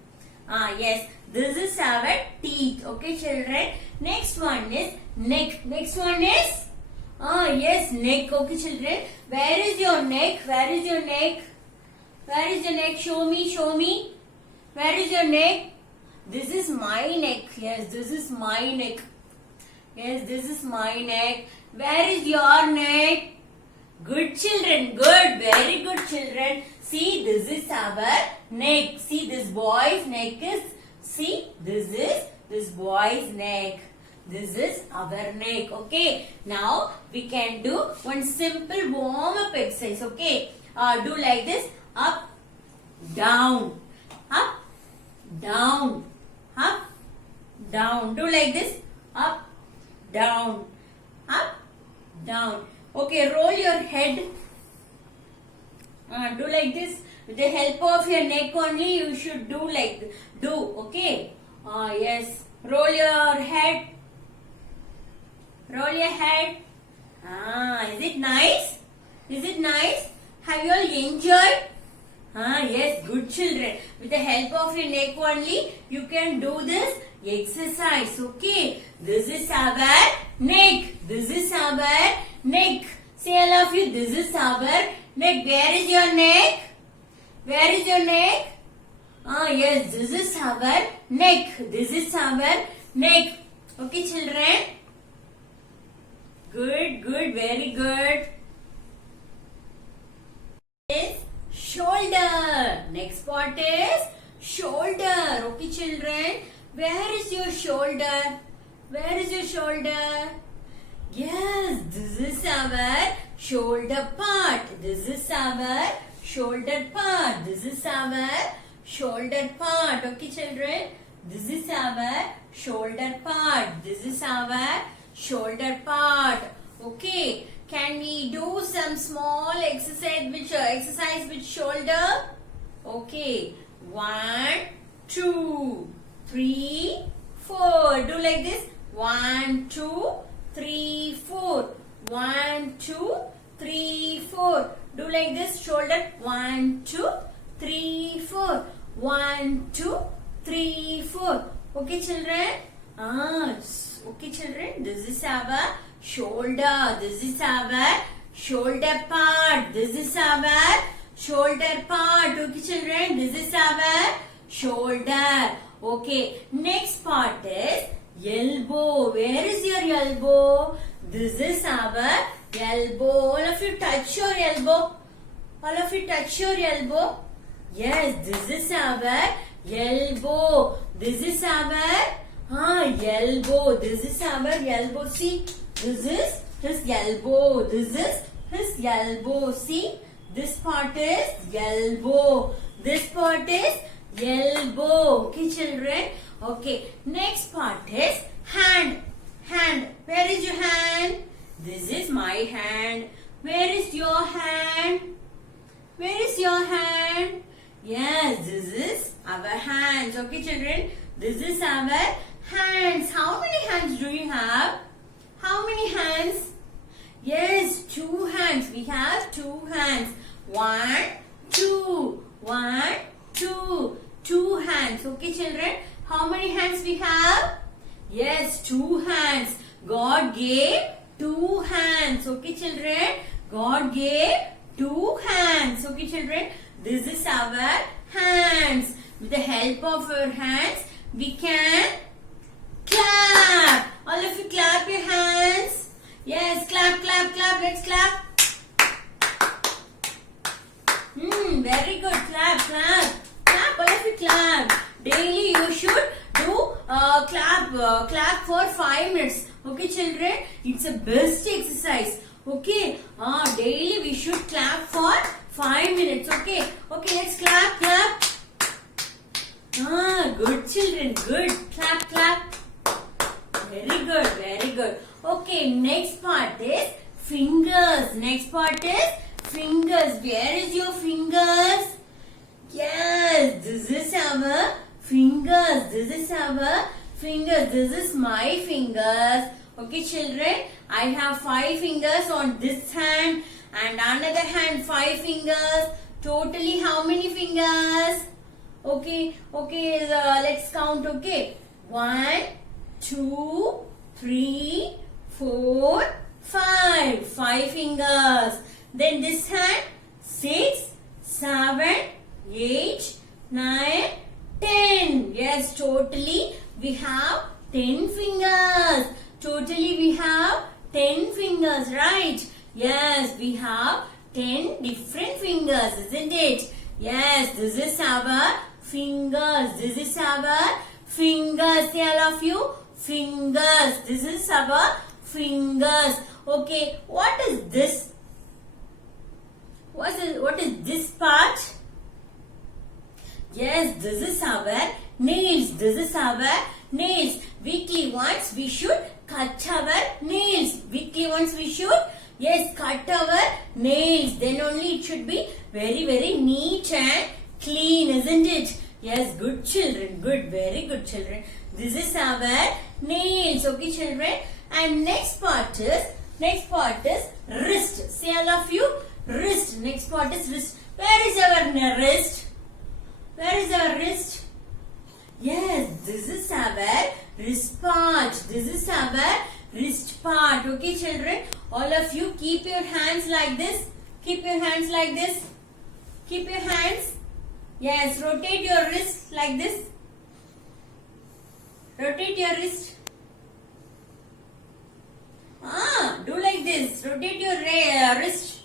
Yes, this is our teeth. Okay, children? Next one is neck. Next one is yes, neck. Okay, children? Where is your neck? Where is your neck? Where is your neck? Show me. Where is your neck? This is my neck. Yes, this is my neck. Yes, this is my neck. Where is your neck? Good children. Good. Very good children. See, this is our neck. See, this boy's neck is. See, this is this boy's neck. This is our neck. Okay. Now we can do one simple warm up exercise. Okay. Do like this. Up, down, up, down, up, down. Do like this. Up, down, up, down. Okay, roll your head. Do like this. With the help of your neck only, you should do like this. Okay. Yes. Roll your head. Roll your head. Is it nice? Is it nice? Have you all enjoyed? Yes, good children. With the help of your neck only, you can do this exercise. Okay. This is our neck. This is our neck. Say all of you, this is our neck. Where is your neck? Where is your neck? Yes, this is our neck. This is our neck. Okay, children? Good, very good. Is shoulder. Next part is shoulder. Okay, children? Where is your shoulder? Where is your shoulder? Yes, this is our shoulder part. This is our shoulder part. This is our shoulder part. Okay, children? This is our shoulder part. This is our shoulder part. Okay. Can we do some small exercise with shoulder? Okay. 1, 2, 3, 4. Do like this. 1, 2, 3, 4. 1, 2, 3, 4. Do like this. Shoulder. 1, 2, 3, 4. 1, 2, 3, 4. Okay, children. Okay, children. This is our shoulder. This is our shoulder part. This is our shoulder part. Okay, children. This is our shoulder. Okay. Next part is elbow. Where is your elbow? This is our elbow. All of you touch your elbow. All of you touch your elbow. Yes, this is our elbow. This is our elbow. This is our elbow. See, this is his elbow. This is his elbow. See, this part is elbow. This part is elbow. Okay, children. Okay, next part is hand. Hand. Where is your hand? This is my hand. Where is your hand? Where is your hand? Yes, this is our hands. Okay, children. This is our hands. How many hands do you have? How many hands? Yes, 2 hands. We have 2 hands. 1, 2. 1, 2. 2 hands. Okay, children. How many hands we have? Yes, 2 hands. God gave 2 hands. Okay, children. God gave 2 hands. Okay, children. This is our hands. With the help of our hands, we can clap. All of you clap your hands. Yes, clap, clap, clap. Let's clap. Very good. Clap, clap. Clap, all of you clap. Daily you should do clap for 5 minutes. Okay, children. It's a best exercise. Okay. Daily we should clap for 5 minutes. Okay. Okay, let's clap, clap. Good children. Good. Clap, clap. Very good. Very good. Okay, next part is fingers. Next part is fingers. Where is your fingers? Yes, this is our fingers. This is our fingers. This is my fingers. Okay, children. I have 5 fingers on this hand and another hand 5 fingers. Totally how many fingers? Okay, okay. Let's count. Okay, 1, 2, 3, 4, 5. 5 fingers. Then this hand 6, 7, 8, 9, 10. Yes, totally we have 10 fingers. Totally we have 10 fingers, right? Yes, we have 10 different fingers, isn't it? Yes, this is our fingers. This is our fingers. Say all of you, fingers. This is our fingers. Okay, what is this? What is this part? Yes, this is our nails. This is our nails. Weekly once we should cut our nails. Weekly once we should, yes, cut our nails. Then only it should be very, very neat and clean, isn't it? Yes, good children. Good, very good children. This is our nails. Okay, children. And next part is wrist. Say all of you, wrist. Next part is wrist. Where is our wrist? Where is our wrist? Yes, this is our wrist part. This is our wrist part. Okay, children. All of you keep your hands like this. Keep your hands like this. Keep your hands. Yes, rotate your wrist like this. Rotate your wrist. Do like this. Rotate your wrist.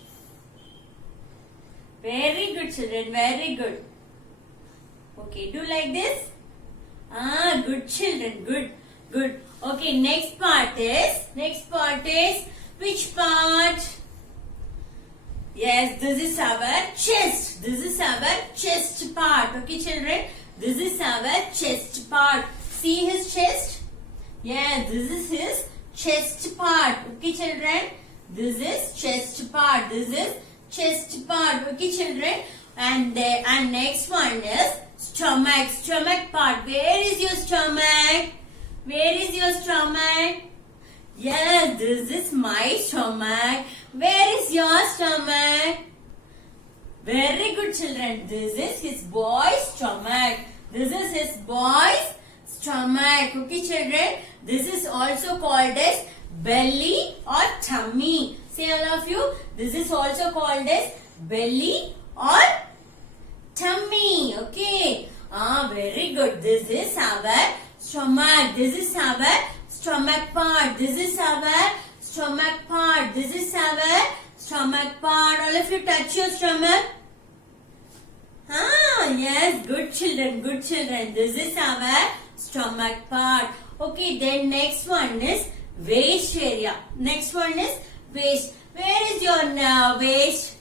Very good, children. Very good. Okay, do like this. Good children. Good. Good. Okay, next part is which part? Yes, this is our chest. This is our chest part. Okay, children. This is our chest part. See his chest? Yeah, this is his chest part. Okay, children. This is chest part. This is chest part. Okay, children. And next one is stomach. Stomach part. Where is your stomach? Where is your stomach? Yes, this is my stomach. Where is your stomach? Very good, children. This is his boy's stomach. This is his boy's stomach. Okay, children. This is also called as belly or tummy. Say all of you. This is also called as belly or tummy. Okay. Very good. This is our stomach. This is our stomach part. This is our stomach part. This is our stomach part. All of you touch your stomach. Yes, good children, good children. This is our stomach part. Okay, then next one is waist area. Next one is waist. Where is your waist?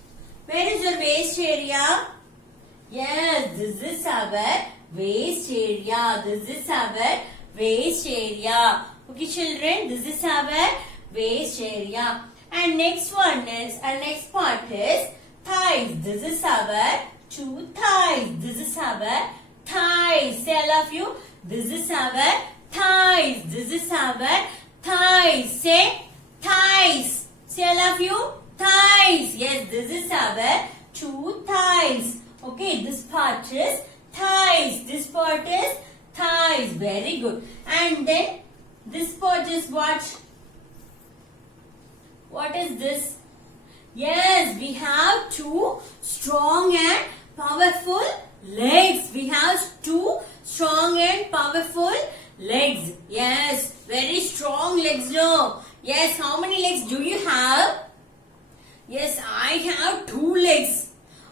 Where is your waist area? Yes, this is our waist area. This is our waist area. Okay, children, this is our waist area. And next one is, next part is thighs. This is our two thighs. This is our thighs. Say all of you. This is our thighs. This is our thighs. Say thighs. Say all of you. Thighs. Yes, this is our two thighs. Okay, this part is thighs. This part is thighs. Very good. And then this part is what? What is this? Yes, we have two strong and powerful legs. We have two strong and powerful legs. Yes, very strong legs, no? Yes, how many legs do you have? Yes, I have two legs.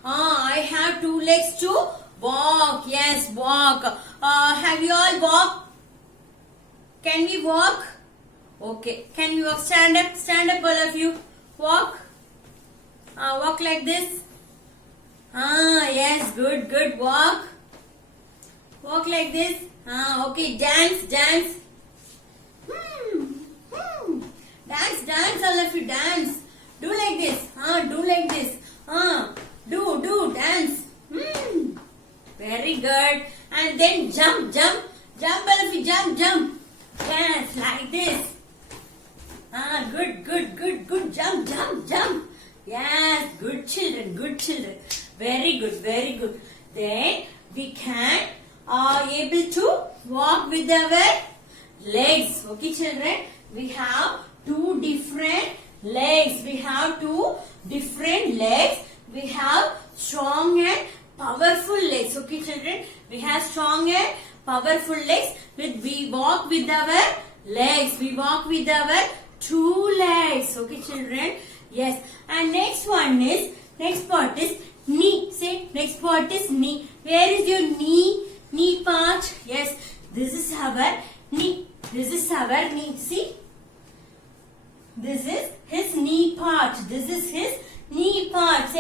I have two legs to walk. Yes, walk. Have you all walked? Can we walk? Okay. Can you walk? Stand up. Stand up, all of you. Walk. Walk like this. Yes. Good. Good. Walk. Walk like this. Okay. Dance. Dance. Dance. Dance. All of you dance. Do like this. Do like this. Do. Dance. Very good. And then jump. Jump. Jump, all of you. Jump. Jump. Yes. Like this. Good. Jump. Yes, good children. Very good. Then we can able to walk with our legs. Okay, children. We have two different legs. We have strong and powerful legs. Okay, children. We have strong and powerful legs. We walk with our legs. We walk with our two legs. Okay, children. Yes. And next part is knee. Say, next part is knee. Where is your knee? Knee part. Yes. This is our knee. See? This is his knee part. Say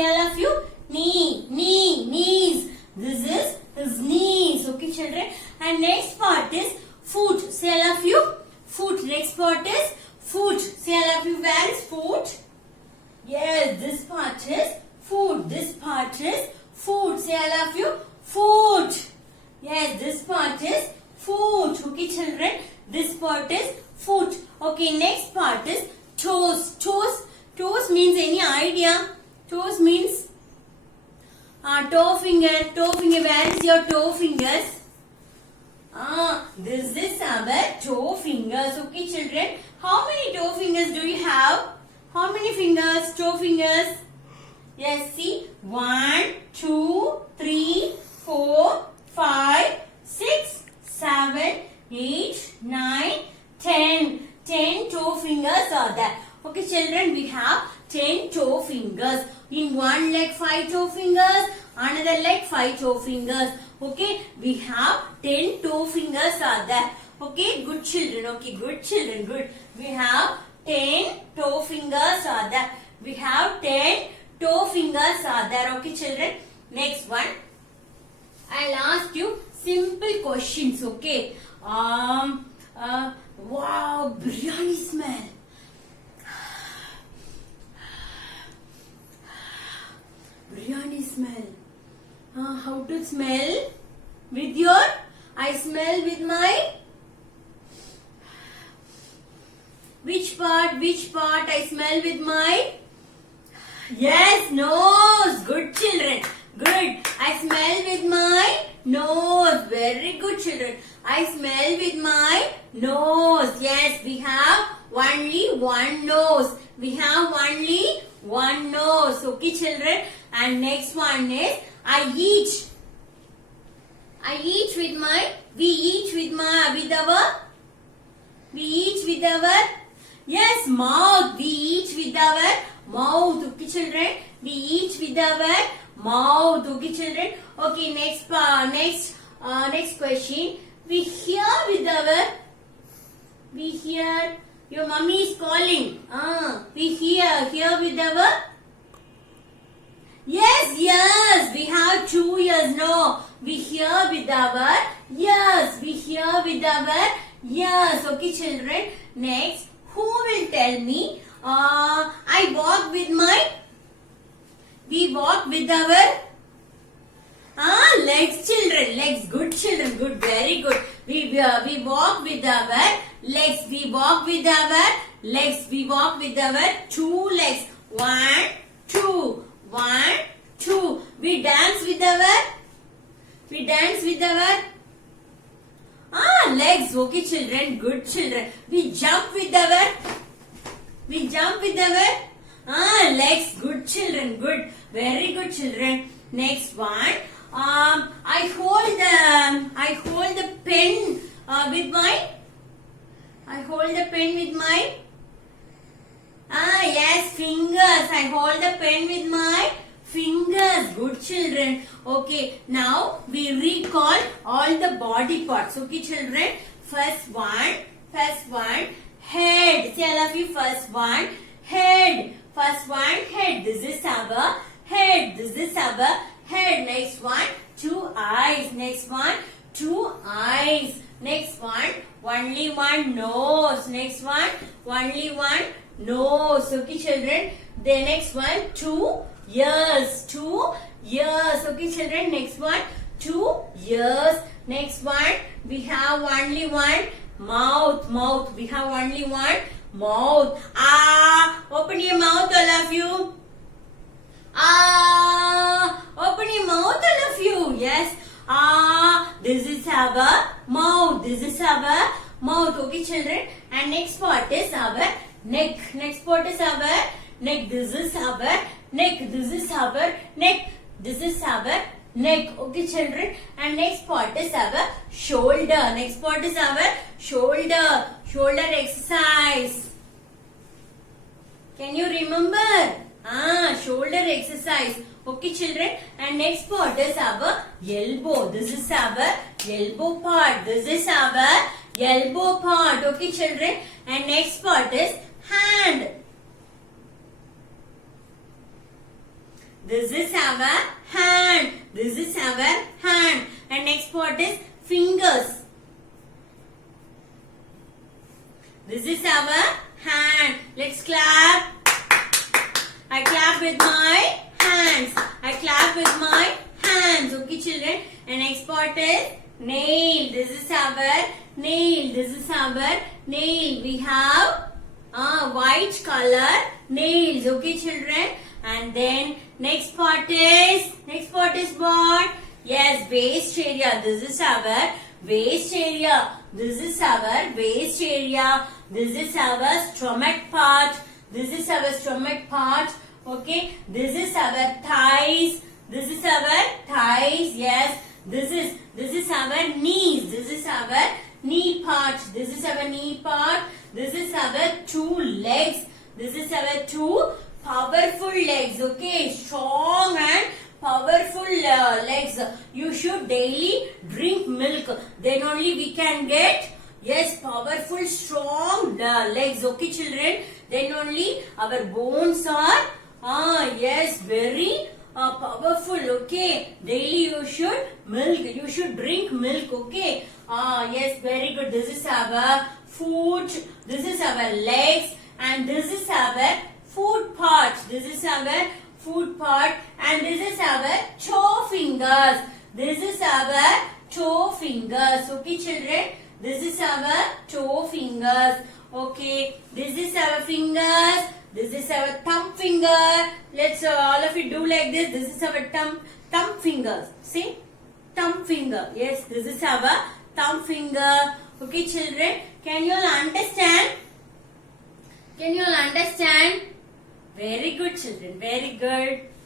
all of you. Knees. This is his knees. Okay, children. And next part is foot. Say all of you. Foot. Next part is foot. Say all of you. Where is foot? Yes, this part is foot. Say all of you. Foot. Yes, this part is foot. Okay, children. This part is foot. Okay, next part is toes. Toes means any idea? Toes means toe finger. Where is your toe fingers? This is our toe fingers. Okay, children. How many toe fingers do you have? How many fingers? Toe fingers? Yes, see. 1, 2, 3, 4, 5, 6, 7, 8, 9, 10. 10 toe fingers are there. Okay, children, we have 10 toe fingers. In one leg, 5 toe fingers. Another leg, 5 toe fingers. Okay, we have 10 toe fingers are there. Okay, good children. Okay, good children. Good. We have 10 toe fingers are there. We have 10 toe fingers are there. Okay, children. Next one. I'll ask you simple questions. Okay. Wow, biryani smell. Biryani smell. How to smell? With your? I smell with my. Which part? I smell with my. Yes, nose. Good children. Good. I smell with my nose. Very good, children. I smell with my nose. Yes, we have only one nose. We have only one nose. Okay, children. And next one is I eat. I eat with my, we eat with our, yes, mouth. We eat with our mouth. Okay, children. We eat with our mouth. Okay, children. Okay, next question. We hear with our, we hear, your mummy is calling. We hear with our, yes, we have 2 ears. No, we hear with our ears. We hear with our ears. Okay, children. Next, who will tell me? I walk with my, we walk with our legs, children. Legs. Good, children. Good. Very good. We walk with our legs. We walk with our legs. We walk with our 2 legs. 1, 2. 1, 2. We dance with our, legs. Okay, children. Good, children. We jump with our, legs. Good, children. Good. Very good, children. Next one. I hold the pen with my, yes, fingers. I hold the pen with my fingers. Good, children. Okay, now we recall all the body parts. Okay, children. First one, head. See, all of you, first one, head. First one, head. This is our head. This is our head. Next one, 2 eyes. Next one, 2 eyes. Next one, only one nose. Next one, only one nose. Okay, children. The next one, 2 ears. 2 ears. Okay, children. Next one, 2 ears. Next one, we have only one mouth. We have only one mouth. Open your mouth, all of you. Open your mouth, all of you. Yes. This is our mouth. This is our mouth. Okay, children. And next part is our neck. Next part is our neck. This is our neck. This is our neck. This is our neck. Okay, children. And next part is our shoulder. Next part is our shoulder. Shoulder exercise. Can you remember? Shoulder exercise. Okay, children. And next part is our elbow. This is our elbow part. This is our elbow part. Okay, children. And next part is hand. This is our hand. This is our hand. And next part is fingers. This is our hand. Let's clap. I clap with my hands. I clap with my hands. Okay, children. And next part is nail. This is our nail. This is our nail. We have white color nails. Okay, children. And then next part is what? Yes, waist area. This is our waist area. This is our waist area. This is our stomach part. This is our stomach part. Okay. This is our thighs. This is our thighs. Yes. This is our knees. This is our knee part. This is our knee part. This is our 2 legs. This is our 2 powerful legs. Okay. Strong and powerful legs. You should daily drink milk. Then only we can get, yes, powerful, strong legs. Okay, children. Then only our bones are, yes, very powerful. Okay. Daily you should milk. You should drink milk. Okay. Yes, very good. This is our foot. This is our legs. And this is our foot part. This is our foot part. And this is our toe fingers. This is our toe fingers. Okay, children. This is our toe fingers. Okay. This is our fingers. This is our thumb finger. Let's all of you do like this. This is our thumb fingers. See? thumb finger. Yes, this is our thumb finger. Okay, children, can you all understand? Can you all understand? Very good, children. Very good.